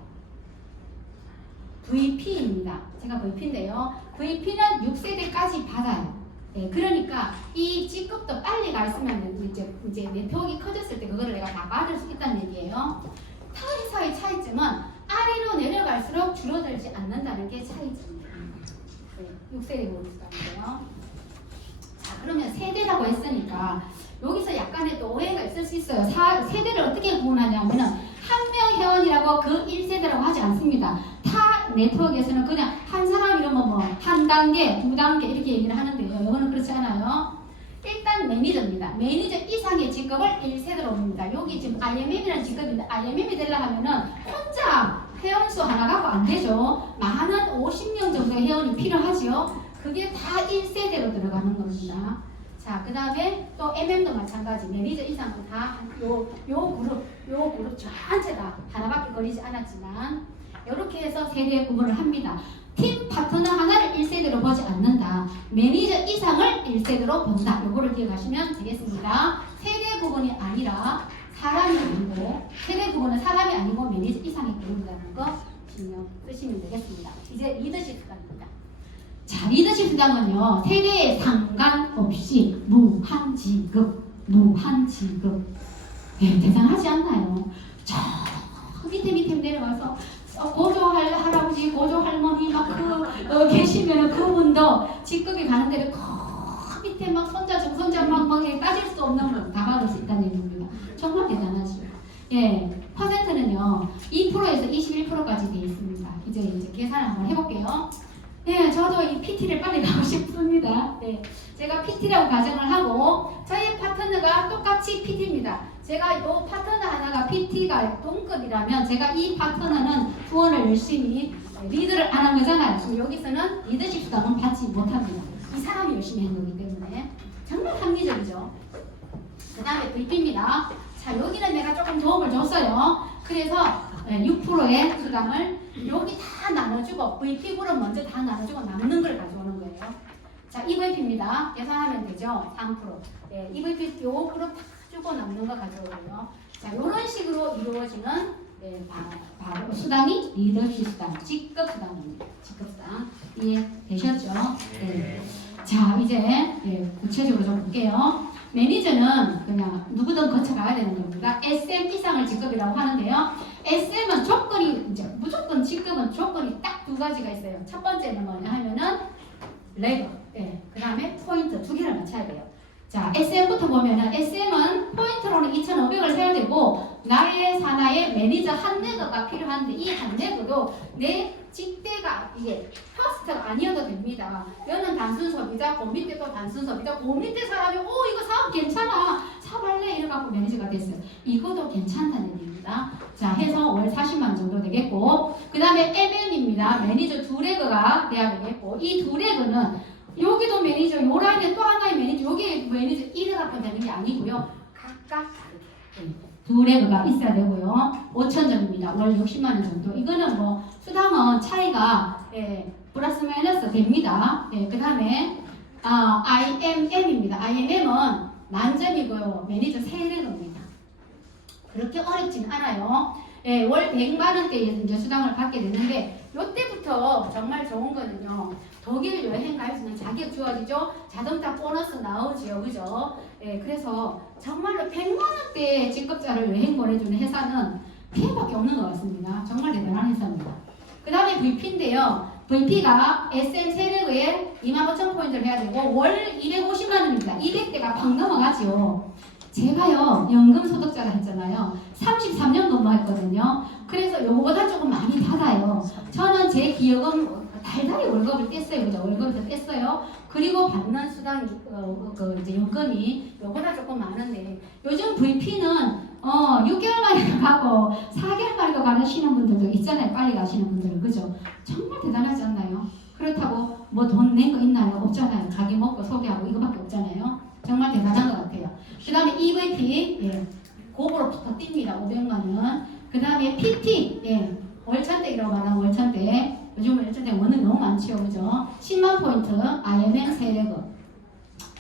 VP입니다. 제가 VP인데요. VP는 6세대까지 받아요. 네, 그러니까 이 직급도 빨리 가 있으면 이제 네트워크가 커졌을 때 그거를 내가 다 받을 수 있다는 얘기예요. 타 회사의 차이점은 아래로 내려갈수록 줄어들지 않는다는 게 차이점입니다. 네, 6세대 모르겠어요. 자, 그러면 세대라고 했으니까 여기서 약간의 또 오해가 있을 수 있어요. 세대를 어떻게 구분하냐면은 한 명 회원이라고 그 1세대라고 하지 않습니다. 타 네트워크에서는 그냥 한 사람 이러면 뭐 한 단계, 두 단계 이렇게 얘기를 하는데요. 이거는 그렇지 않아요. 일단 매니저입니다. 매니저 이상의 직급을 1세대로 봅니다. 여기 지금 IMM이라는 직급인데 IMM이 되려고 하면은 혼자 회원수 하나 갖고 안 되죠. 많은 50명 정도의 회원이 필요하죠. 그게 다 1세대로 들어가는 겁니다. 자, 그 다음에 또 MM도 마찬가지. 매니저 이상은 다 요 그룹 전체 다 하나밖에 걸리지 않았지만 이렇게 해서 세대 구분을 합니다. 팀 파트너 하나를 1세대로 보지 않는다. 매니저 이상을 1세대로 본다. 요거를 기억하시면 되겠습니다. 세대 구분이 아니라 사람이 아니고 세대 구분은 사람이 아니고 매니저 이상의 그룹이라는 거 신경 쓰시면 되겠습니다. 이제 리더십 수단입니다. 자, 리더십 수당은요, 세대에 상관없이 무한 지급. 네, 대단하지 않나요? 저 밑에 내려가서 고조 할아버지, 고조 할머니 막 계시면 그분도 직급이 가는 데를 밑에 막 손자, 정손자 막 따질 수 없는 분 다 받을 수 있다는 얘기입니다. 정말 대단하죠. 예, 퍼센트는요, 2%에서 21%까지 되어 있습니다. 이제 계산을 한번 해볼게요. 네, 저도 이 PT를 빨리 가고 싶습니다. 네, 제가 PT라고 가정을 하고 저희 파트너가 똑같이 PT입니다. 제가 이 파트너 하나가 PT가 동급이라면 제가 이 파트너는 후원을 열심히 리드를 안 한 거잖아요. 지금 여기서는 리더십 수당은 받지 못합니다. 이 사람이 열심히 한 거기 때문에 정말 합리적이죠. 그 다음에 VP입니다. 자, 여기는 내가 조금 도움을 줬어요. 그래서 6%의 수당을 여기 다 나눠주고 VP 그룹 먼저 다 나눠주고 남는 걸 가져오는 거예요. 자, EVP입니다. 계산하면 되죠. 3%. 네, EVP 요 그룹 다 주고 남는 거 가져오고요. 자, 이런 식으로 이루어지는 바로 수당이 리더십 수당, 직급 수당입니다. 직급 수당 이해되셨죠? 네. 자, 이제 구체적으로 좀 볼게요. 매니저는 그냥 누구든 거쳐가야 되는 겁니다. SM 이상을 직급이라고 하는데요. SM은 조건이 이제 무조건 직급은 조건이 딱 두 가지가 있어요. 첫 번째는 뭐냐 하면은 레버, 그 다음에 포인트 두 개를 맞춰야 돼요. 자, SM부터 보면은 SM은 포인트로는 2,500을 세야 되고 나의 산하에 매니저 한 레그가 필요한데 이 한 레그도 내 직대가 이게 퍼스트가 아니어도 됩니다. 얘는 단순 소비자, 그 밑에 또 단순 소비자, 그 밑에 사람이 이거 사업 괜찮아 사발래 이래갖고 매니저가 됐어요. 이것도 괜찮다는 얘기입니다. 자, 해서 월 40만 정도 되겠고 그 다음에 MN입니다. 매니저 두 레그가 돼야 되겠고 이 두 레그는 여기도 매니저, 요 라인에 또 하나의 매니저, 여기 매니저 1을 갖고 되는 게 아니고요. 각각 두 레그가 있어야 되고요. 5,000점입니다. 월 60만 원 정도. 이거는 뭐 수당은 차이가 플러스 마이너스 됩니다. 그 다음에 IMM입니다. IMM은 만점이고요. 매니저 3레그입니다. 그렇게 어렵진 않아요. 월 100만 원대 이제 수당을 받게 되는데 이때부터 정말 좋은 거는요. 독일 여행 갈 수 있는 자격 주어지죠. 자동차 보너스 나오죠. 그죠? 그래서 정말로 100만 원대 직급자를 여행 보내주는 회사는 피해밖에 없는 것 같습니다. 정말 대단한 회사입니다. 그 다음에 VP인데요. VP가 SM 세력에 25,000포인트를 해야 되고 월 250만 원입니다. 200대가 팍 넘어가죠. 제가요 연금 소득자가 했잖아요. 33년 근무했거든요. 그래서 요거보다 조금 많이 받아요. 저는 제 기여금 달달이 월급을 뗐어요. 그죠? 월급에서 뗐어요. 그리고 받는 수당 이제 요금이 요거보다 조금 많은데 요즘 VP는 6개월 만에 가고 4개월 만에 가시는 분들도 있잖아요. 빨리 가시는 분들은. 그죠? 정말 대단하지 않나요? 그렇다고 뭐 돈 낸 거 있나요? 없잖아요. 자기 먹고 소개하고 이거밖에 없잖아요. 정말 대단한 것 같아요. 그 다음에 EVP 고부로 팍팍 뜁니다. 500만 원. 그 다음에 PT 월천대라고 말하는 월천대. 요즘 월천대 원은 너무 많죠. 그죠? 10만 포인트 IMM 세레그.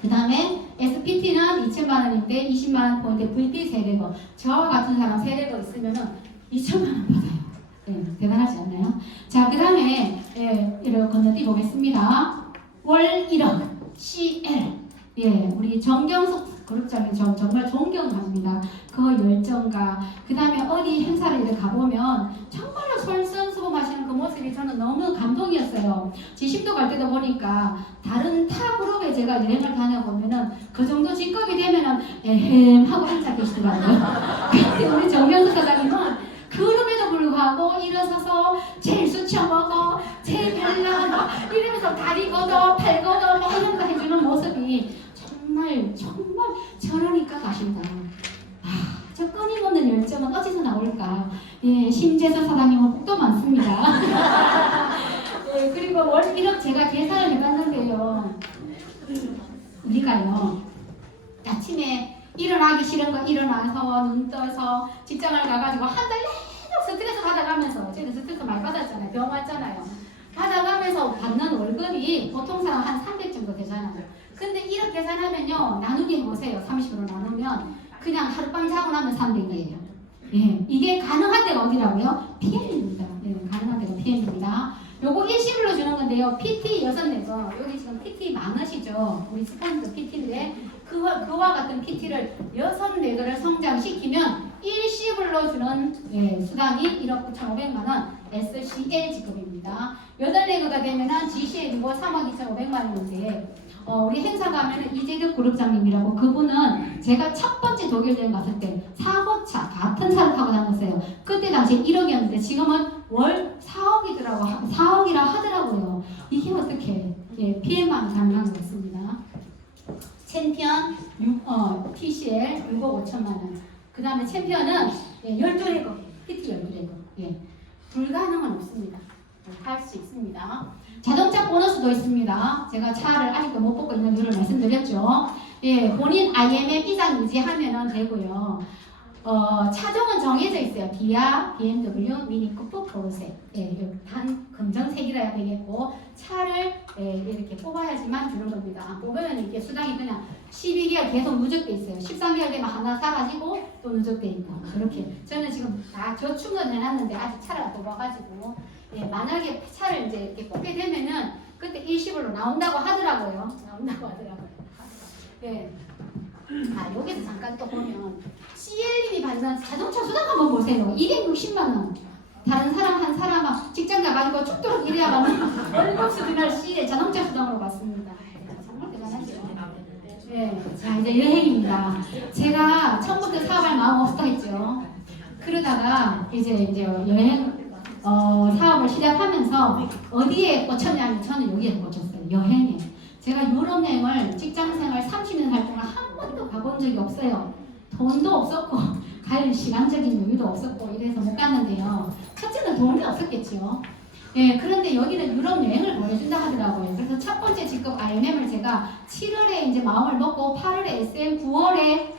그 다음에 SPT는 2천만 원인데 20만 원 포인트 VP 세대고 저와 같은 사람 세대가 있으면은 2천만 원 받아요. 예, 대단하지 않나요? 자, 그 다음에 이렇게 건너뛰어 보겠습니다. 월 1억 CL 예, 우리 정경석 그룹장님 정말 존경합니다. 그 열정과 그 다음에 어디 행사를 이렇게 가보면 정말로 솔선수범하시는 그 모습이 저는 너무 감동이었어요. 지심도 갈 때도 보니까 다른 타 그룹에 제가 여행을 다녀보면은 그 정도 직급이 되면은 에헴 하고 앉아 계시더라고요. 근데 우리 정경석 사장님은 그럼에도 불구하고 일어서서 제일 수쳐 먹어, 제일 별나 이러면서 다리 걷어, 팔 걷어 막 이런 거 해주는 모습이 정말 저러니까 가신다. 저 끊임없는 열정은 어디서 나올까? 예, 심재선 사장님은 복도 많습니다. 예, 그리고 월 1억 제가 계산을 해봤는데요. 우리가요 아침에 일어나기 싫은 거 일어나서 눈 떠서 직장을 가가지고 한 달 내내 스트레스 받아가면서 저희는 스트레스 많이 받았잖아요. 병 왔잖아요. 받아가면서 받는 월급이 보통 사람 한 300 정도 되잖아요. 근데 이렇게 계산하면요 나누기 해보세요. 30으로 나누면 그냥 하룻밤 자고 나면 300이에요. 예, 이게 가능한 데가 어디라고요? PM입니다. 예, 가능한 데가 PM입니다. 요거 일시불로 주는 건데요. PT 6내고 여기 지금 PT 많으시죠? 우리 스폰서 PT인데 그와 같은 PT를 6-4개를 성장시키면 일시불로 주는 수당이 1억 9,500만 원 SCL 직급입니다. 8개가 되면은 GCL이고 3억 2,500만 원인데 우리 행사 가면은 이재득 그룹장님이라고 그분은 제가 첫 번째 독일 여행 갔을 때 사고차 같은 차를 타고 다녔어요. 그때 당시에 1억이었는데 지금은 월 4억이더라고 4억이라 하더라고요. 이게 어떻게 PM만 가능한 거 있습니다. 챔피언 TCL 6억 5천만 원. 그 다음에 챔피언은 12레고 PT 12레고 불가능은 없습니다. 할 수 있습니다. 자동차 보너스도 있습니다. 제가 차를 아직도 못 뽑고 있는 이유를 말씀드렸죠. 본인 IMM 이상 유지하면 되고요. 차종은 정해져 있어요. 기아, BMW, 미니 쿠퍼, 포르쉐. 단 검정색이라야 되겠고 차를 이렇게 뽑아야지만 주는 겁니다. 뽑으면 이게 수당이 그냥 12개월 계속 누적돼 있어요. 13개월 되면 하나 사라지고 또 누적돼 있고 그렇게. 저는 지금 다 저축은 해놨는데 아직 차를 안 뽑아가지고 만약에 차를 이제 이렇게 뽑게 되면은 그때 일시불로 나온다고 하더라고요. 여기서 잠깐 또 보면 CL님이 받는 자동차 수당 한번 보세요. 260만 원. 다른 사람 한 사람 직장 가가지고 죽도록 일해야만 월급 수준을 CL 자동차 수당으로 받습니다. 정말 대단하죠. 자 이제 여행입니다. 제가 처음부터 사업할 마음 없었다 했죠. 그러다가 이제 여행 사업을 시작하면서 어디에 꽂혔냐면 저는 여기에 꽂혔어요. 여행에. 제가 유럽 여행을 직장생활 30년 살 동안 한 번도 가본 적이 없어요. 돈도 없었고 갈 시간적인 여유도 없었고 이래서 못 갔는데요. 첫째는 돈이 없었겠죠. 그런데 여기는 유럽 여행을 보여준다 하더라고요. 그래서 첫 번째 직급 IMM을 제가 7월에 이제 마음을 먹고 8월에 SM, 9월에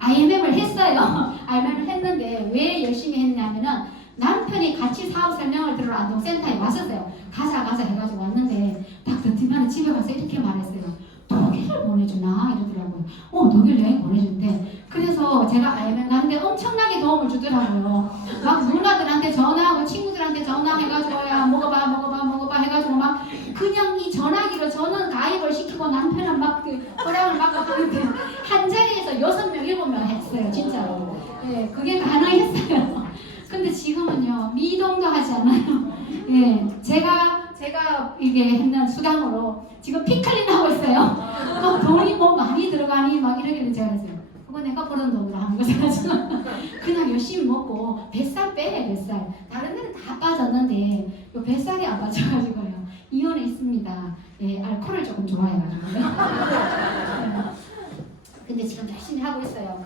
IMM을 했어요. IMM을 했는데 왜 열심히 했냐면은 남편이 같이 사업 설명을 들으러 안동센터에 왔었어요. 가자 해가지고 왔는데 딱 듣기만 집에 가서 이렇게 말했어요. 독일을 보내주나 이러더라고요. 독일 여행 보내준대. 그래서 제가 IMM 가는데 엄청나게 도움을 주더라고요. 막 누나들한테 전화하고 친구들한테 전화해가지고 야 먹어봐 해가지고 막 그냥 이 전화기로 저는 가입을 시키고 남편은 막 허락을 받고 하는데 한 자리에서 6명 7명 했어요. 진짜로. 그게 가능했어요. 근데 지금은요 미동도 하지 않아요. 제가 이게 했는 수당으로 지금 피클린 하고 있어요. 돈이 뭐 많이 들어가니 막 이러길래 제가 그랬어요. 그거 내가 버는 돈으로 하는 거잖아. 그냥 열심히 먹고 뱃살 빼 뱃살. 다른 데는 다 빠졌는데 요 뱃살이 안 빠져가지고요. 이혼에 있습니다. 알코올을 조금 좋아해가지고요. 근데 지금 열심히 하고 있어요.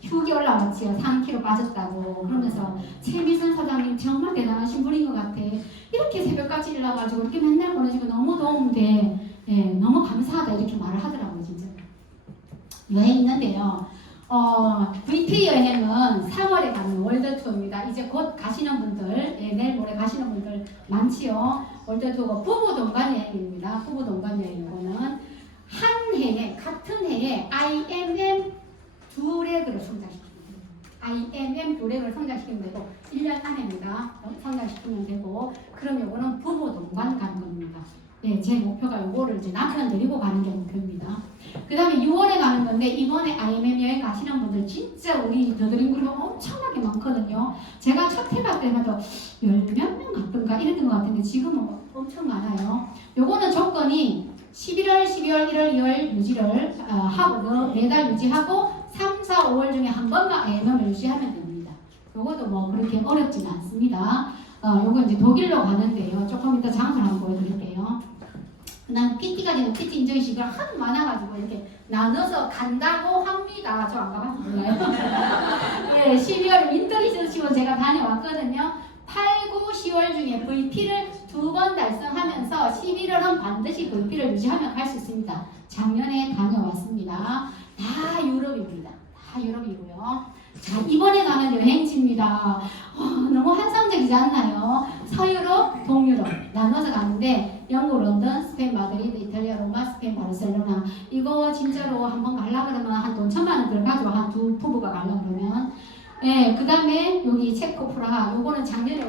휴게 올라왔지요. 3kg 빠졌다고. 그러면서 최미선 사장님 정말 대단하신 분인 것 같아. 이렇게 새벽까지 일어나가지고 이렇게 맨날 보내주고 너무 도움돼. 너무 감사하다 이렇게 말을 하더라고요. 진짜. 여행 있는데요. VP 여행은 3월에 가는 월드 투어입니다. 이제 곧 가시는 분들, 내일 모레 가시는 분들 많지요. 월드 투어가 부부 동반 여행입니다. 부부 동반 여행이고는 한 해에 같은 해에 IMM 두 렉을 성장시킵니다. IMM 두 렉을 성장시키면 되고 1년 안에입니다. 성장시키면 되고 그럼 요거는 부부 동반 가는 겁니다. 네, 제 목표가 요거를 이제 남편 데리고 가는 게 목표입니다. 그 다음에 6월에 가는 건데 이번에 IMM 여행 가시는 분들 진짜 우리 너드림 그룹 엄청나게 많거든요. 제가 첫 해 갈 때마다 10몇 명 갔던가 이랬던 것 같은데 지금은 엄청 많아요. 요거는 조건이 11월, 12월, 1월, 2월 유지를 하고 매달 유지하고 3, 4, 5월 중에 한 번만 IMM을 유지하면 됩니다. 요것도 뭐 그렇게 어렵진 않습니다. 요거 이제 독일로 가는데요. 조금 이따 장소를 한번 보여드릴게요. 난 PT가 되는 PT 인정식을 하도 많아가지고 이렇게 나눠서 간다고 합니다. 저 안 가봐서 몰라요. 네, 12월 윈터리서치원 제가 다녀왔거든요. 8, 9, 10월 중에 VP를 2번 달성하면서 11월은 반드시 VP를 유지하면 갈 수 있습니다. 작년에 다녀왔습니다. 다 유럽입니다. 다 유럽이고요. 자, 이번에 가는 여행지입니다. 너무 환상적이지 않나요? 서유럽, 동유럽 나눠서 가는데 영국, 런던, 스페인, 마드리드, 이탈리아, 로마, 스페인, 바르셀로나 이거 진짜로 한번 가려고 그러면 한 돈 1,000만 원 들어가지고 한 두 부부가 가려고 그러면 네, 그 다음에 여기 체코 프라하 요거는 작년에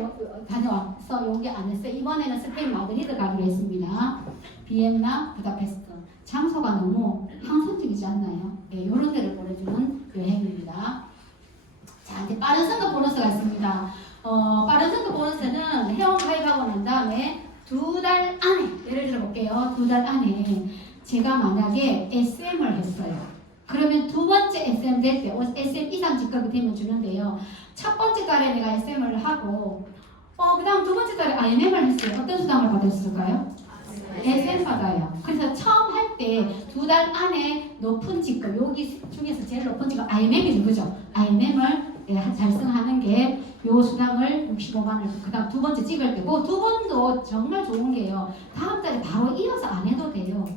다녀와서 여기 안 했어요. 이번에는 스페인 마드리드 가기로 했습니다. 비엔나, 부다페스트 장소가 너무 환상적이지 않나요? 네, 요런 데를 보내주는 여행입니다. 자, 이제 빠른 선거 보너스가 있습니다. 빠른 선거 보너스는 회원 가입하고 난 다음에 2달 안에, 예를 들어 볼게요. 2달 안에 제가 만약에 SM을 했어요. 그러면 두 번째 SM 될 때, SM 이상 직급이 되면 주는데요. 첫 번째 달에 내가 SM을 하고, 그 다음 두 번째 달에 IMM을 했어요. 어떤 수당을 받았을까요? SM 받아요. 그래서 처음 할 때 2달 안에 높은 직급, 여기 중에서 제일 높은 직급 IMM이죠. 그죠? IMM을 달성하는 게 요 수당을 65만 원, 그 다음 두 번째 찍을 때고 두 번도 정말 좋은 게요. 다음 달에 바로 이어서 안 해도 돼요.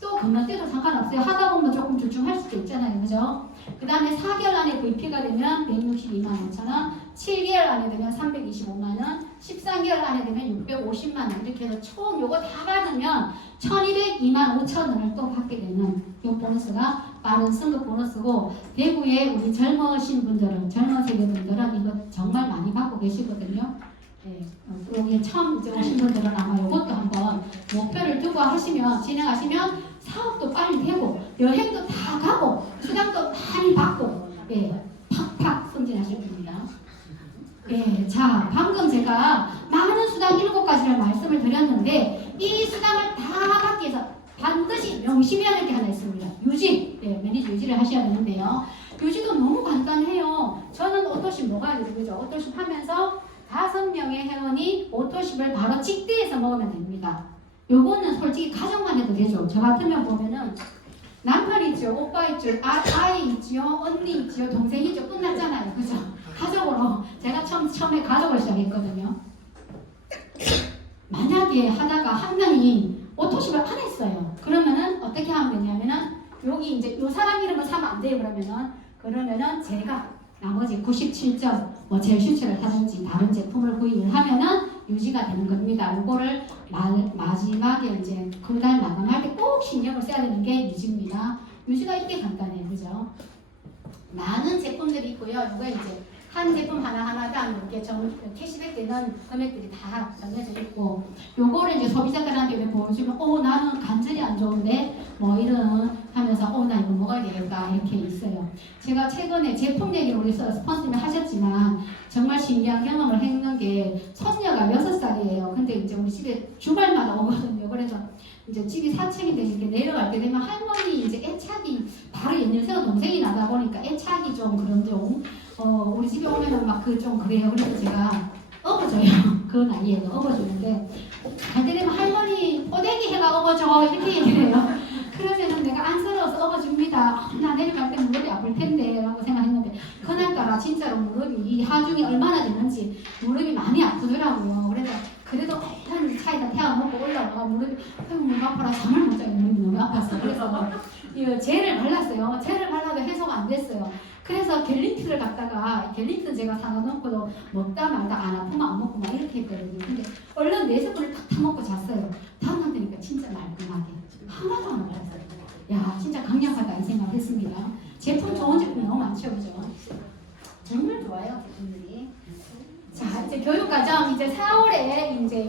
또 건너뛰어도 상관없어요. 하다 보면 조금 주춤할 수도 있잖아요. 그죠? 그 다음에 4개월 안에 VP가 되면 162만 5천 원, 7개월 안에 되면 325만 원, 13개월 안에 되면 650만 원 이렇게 해서 총 요거 다 받으면 1202만 5천 원을 또 받게 되는 요 보너스가 빠른 선거 보너스고 대구에 우리 젊으신 분들은 젊은 세대분들은 이거 정말 많이 받고 계시거든요. 네, 여기 처음 이제 오신 분들은 아마 이것도 한번 목표를 두고 하시면 진행하시면 사업도 빨리 되고 여행도 다 가고 수당도 많이 받고 예, 팍팍 승진하실 겁니다. 예, 자 방금 제가 많은 수당 7가지를 말씀을 드렸는데 이 수당을 다 받기 위해서 반드시 명심해야 될 게 하나 있습니다. 유지, 예, 매니저 유지를 하셔야 되는데요. 유지도 너무 간단해요. 저는 오토십 먹어야 되죠, 그죠? 오토십 하면서 5명의 회원이 오토십을 바로 직대에서 먹으면 됩니다. 요거는 솔직히 가정만 해도 되죠. 저 같으면 보면은 남편 있죠, 오빠 있죠, 아이 있죠, 언니 있죠, 동생 있죠, 끝났잖아요, 그죠? 가족으로 제가 처음에 가족을 시작했거든요. 만약에 하다가 한 명이 오토십을 안 했어요. 그러면은 어떻게 하면 되냐면은 여기 이제 요 사람 이름을 사면 안 돼요. 그러면은 제가 나머지 97점 뭐 젤 슈츠를 하든지 다른 제품을 구입을 하면은 유지가 되는 겁니다. 요거를 마지막에 이제 그 달 마감할 때 꼭 신경을 써야 되는 게 유지입니다. 유지가 이렇게 간단해요, 그죠? 많은 제품들이 있고요. 이거 이제 한 제품 하나하나당 이렇게 캐시백 되는 금액들이 다 정해져 있고, 요거를 이제 소비자들한테 이렇게 보여주면, 나는 관절이 안 좋은데, 뭐 이런 하면서, 나 이거 먹어야 되겠다, 이렇게 있어요. 제가 최근에 제품 얘기를 우리 스폰서님이 하셨지만, 정말 신기한 경험을 했는 게, 손녀가 6살이에요. 근데 이제 우리 집에 주말마다 오거든요. 그래서 이제 집이 4층인데 이렇게 내려갈 때 되면 할머니 이제 애착이 바로 연년생은 동생이 나다 보니까 애착이 좀 그런 좀 우리 집에 오면은 막 그 좀 그래요. 그래서 제가 업어줘요. 그 나이에도 업어주는데 갈 때 되면 할머니 오뎅이 해가 업어줘 이렇게 얘기를 해요. 그러면은 내가 안쓰러워서 업어줍니다. 나 내려갈 때 무릎이 아플 텐데 라고 생각했는데 그날따라 진짜로 무릎이 이 하중이 얼마나 되는지 무릎이 많이 아프더라고요. 그래서 그래도 한 차에다 태워놓고 올라가 무릎이 무릎 아파라 잠을 못 자요. 무릎이 너무 아팠어요. 그래서 이 젤을 발랐어요. 젤을 발라도 해소가 안 됐어요. 그래서 겔린트를 갖다가 겔린트 제가 사다 놓고도 먹다 말다 안 아프면 안 먹고 막 이렇게 했거든요. 근데 얼른 4스푼을 탁 타먹고 잤어요. 다음날 되니까 진짜 말끔하게 하나도 안 아팠어요. 야 진짜 강력하다 이 생각했습니다. 제품 좋은 제품 너무 많죠, 그죠? 정말 좋아요 제품들이. 자 이제 교육과정 이제 4월에 이제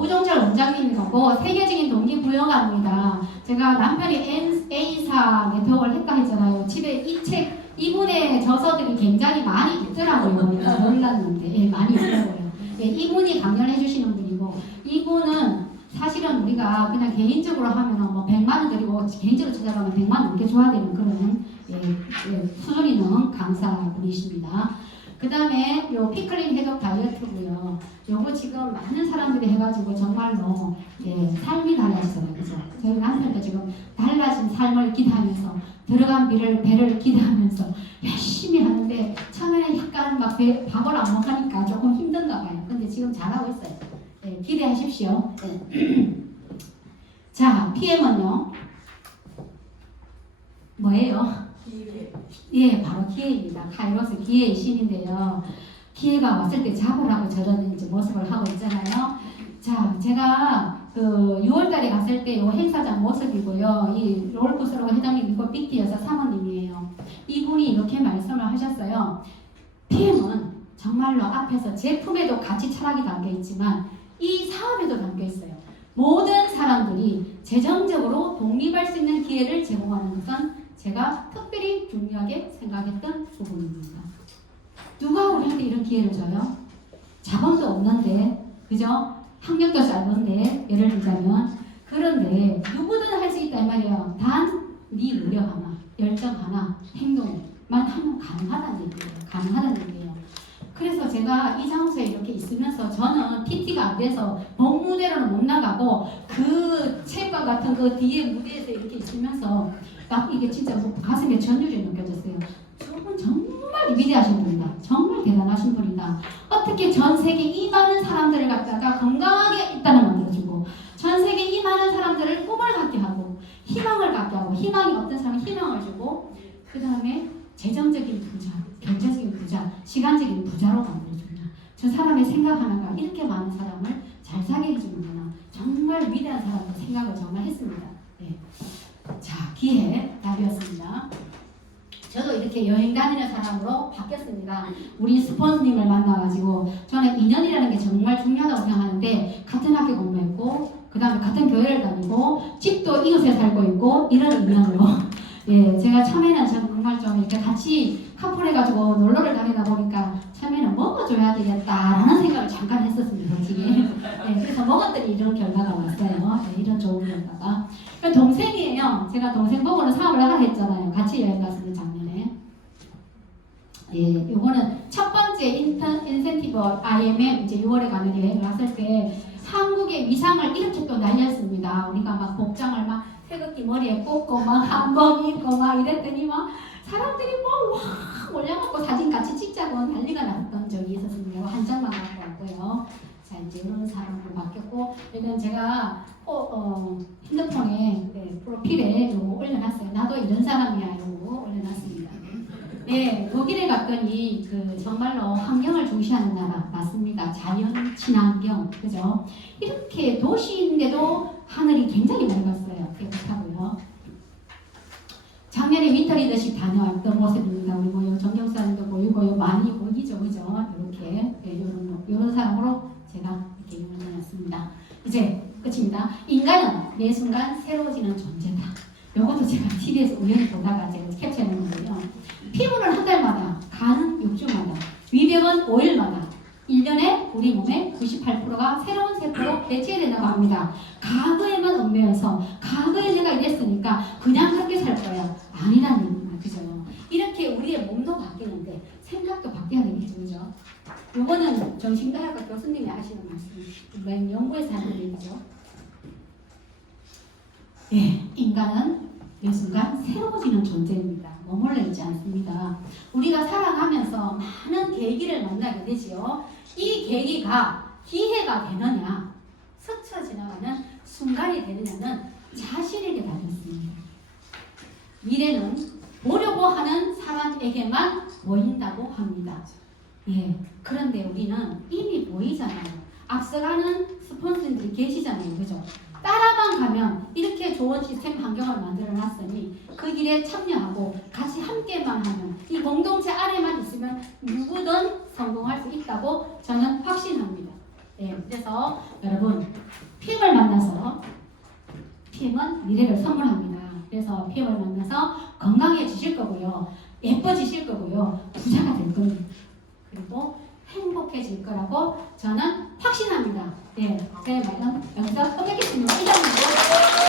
우종철 원장님이 가고 세계적인 동기부여가입니다. 제가 남편이 A사 네트워크를 했다 했잖아요. 집에 이 책 이분의 저서들이 굉장히 많이 있더라고요. 몰랐는데 예, 많이 있더라고요. 예, 이분이 강연해 주시는 분이고 이분은 사실은 우리가 그냥 개인적으로 하면은 뭐 100만 원 드리고 개인적으로 찾아가면 100만 원 넘게 줘야 되는 그런 수준 있는 강사분이십니다. 그 다음에 요 피클린 해독 다이어트고요. 요거 지금 많은 사람들이 해가지고 정말로 삶이 달라졌어요. 그죠? 저희 남편도 지금 달라진 삶을 기대하면서 들어간 배를 기대하면서 열심히 하는데 처음에는 약간 막 밥을 안 먹으니까 조금 힘든가 봐요. 근데 지금 잘하고 있어요. 기대하십시오. 자, PM은요? 뭐예요? 예, 바로 기회입니다. 카이로스 기회의 신인데요. 기회가 왔을 때 잡으라고 저런 이제 모습을 하고 있잖아요. 자, 제가 그 6월달에 갔을 때 이 행사장 모습이고요. 이 롤코스로 회장님 이거 삐끼 여사 사모님이에요. 이분이 이렇게 말씀을 하셨어요. PM은 정말로 앞에서 제품에도 가치 철학이 담겨 있지만 이 사업에도 담겨 있어요. 모든 사람들이 재정적으로 독립할 수 있는 기회를 제공하는 것은 제가 특별히 중요하게 생각했던 부분입니다. 누가 우리한테 이런 기회를 줘요? 자본도 없는데, 그죠? 학력도 짧은데, 예를 들자면. 그런데 누구든 할 수 있다 이 말이에요. 단 네 노력 하나, 열정 하나, 행동만 하면 가능하다는 얘기예요. 가능하다는 얘기예요. 그래서 제가 이 장소에 이렇게 있으면서 저는 PT가 안 돼서 본무대로는 못 나가고 그 체육관 같은 그 뒤에 무대에서 이렇게 있으면서 막 이게 진짜 가슴에 전율이 느껴졌어요. 저분 정말 위대하신 분이다. 정말 대단하신 분이다. 어떻게 전 세계 이 많은 사람들을 갖다가 건강하게 일단은 만들어주고 전 세계 이 많은 사람들을 꿈을 갖게 하고 희망을 갖게 하고 희망이 어떤 사람은 희망을 주고 그 다음에 재정적인 부자, 경제적인 부자, 시간적인 부자로 만들어준다. 저 사람의 생각 하나가 이렇게 많은 사람을 잘 살게 해주는구나. 정말 위대한 사람의 생각을 정말 했습니다. 네. 자, 기회 답이었습니다. 저도 이렇게 여행 다니는 사람으로 바뀌었습니다. 우리 스폰서님을 만나가지고 저는 인연이라는 게 정말 중요하다고 생각하는데 같은 학교 공부했고 그 다음에 같은 교회를 다니고 집도 이웃에 살고 있고 이런 인연으로 예, 제가 처음에는 정말 좀 이렇게 같이 카풀해가지고 놀러를 다니다 보니까 처음에는 먹어줘야 되겠다라는 생각을 잠깐 했었습니다, 솔직히. 예, 그래서 먹었더니 이런 결과가 왔어요. 예, 이런 좋은 결과가. 동생이에요. 제가 동생 보고는 사업을 하라 했잖아요. 같이 여행 갔었는데 작년에. 예, 요거는 첫 번째 인센티브 IMM 이제 6월에 가는 여행을 갔을 때 한국의 위상을 이렇게 또 날렸습니다. 우리가 막 복장을 막 태극기 머리에 꽂고 막 한복 입고 막 이랬더니 막 사람들이 막 올려놓고 사진 같이 찍자고 난리가 났던 적이 있었습니다. 한 장만 갖고 왔고요. 자 이제 이런 사람으로 바뀌었고 이건 제가 핸드폰에 프로필에 요거 올려놨어요. 나도 이런 사람이야 요거 올려놨습니다. 네, 독일에 갔더니 그 정말로 환경을 중시하는 나라 맞습니다. 자연 친환경 그죠? 이렇게 도시인데도 하늘이 굉장히 맑았어요. 깨끗하고요. 작년에 윈터 리더십 다녀왔던 모습입니다. 우리 뭐 정경사님도 보이고요, 많이 보이죠, 그죠? 이렇게 이런 사람으로 제가 이렇게 만나놨습니다. 이제 끝입니다. 인간은 매 순간 새로워지는 존재다. 이것도 제가 TV에서 우연히 보다가 제가 캡처해놓은 거예요. 피부는 한 달마다, 간은 6주마다, 위벽은 5일마다 1년에 우리 몸의 98%가 새로운 세포로 대체된다고 합니다. 과거에만 얽매여서 과거에 내가 이랬으니까 그냥 그렇게 살 거야. 아니라는 얘기입니다. 그죠? 이렇게 우리의 몸도 바뀌는데 생각도 바뀌어야 되겠죠. 그죠? 요거는 정신과학과 교수님이 하시는 말씀, 연구에서 하는 얘기죠. 예, 인간은 이 순간 새로워지는 존재입니다. 머물러 있지 않습니다. 우리가 살아가면서 많은 계기를 만나게 되지요. 이 계기가 기회가 되느냐, 스쳐 지나가는 순간이 되느냐는 자신에게 달렸습니다. 미래는 보려고 하는 사람에게만 보인다고 합니다. 예, 그런데 우리는 이미 보이잖아요. 앞서가는 스폰서들이 계시잖아요. 그죠? 따라만 가면 이렇게 좋은 시스템 환경을 만들어 놨으니 그 길에 참여하고 같이 함께만 하면 이 공동체 안에만 있으면 누구든 성공할 수 있다고 저는 확신합니다. 네, 그래서 여러분 PM을 만나서 PM은 미래를 선물합니다. 그래서 PM을 만나서 건강해지실 거고요. 예뻐지실 거고요. 부자가 될 겁니다. 그리고 행복해질 거라고 저는 확신합니다. 네,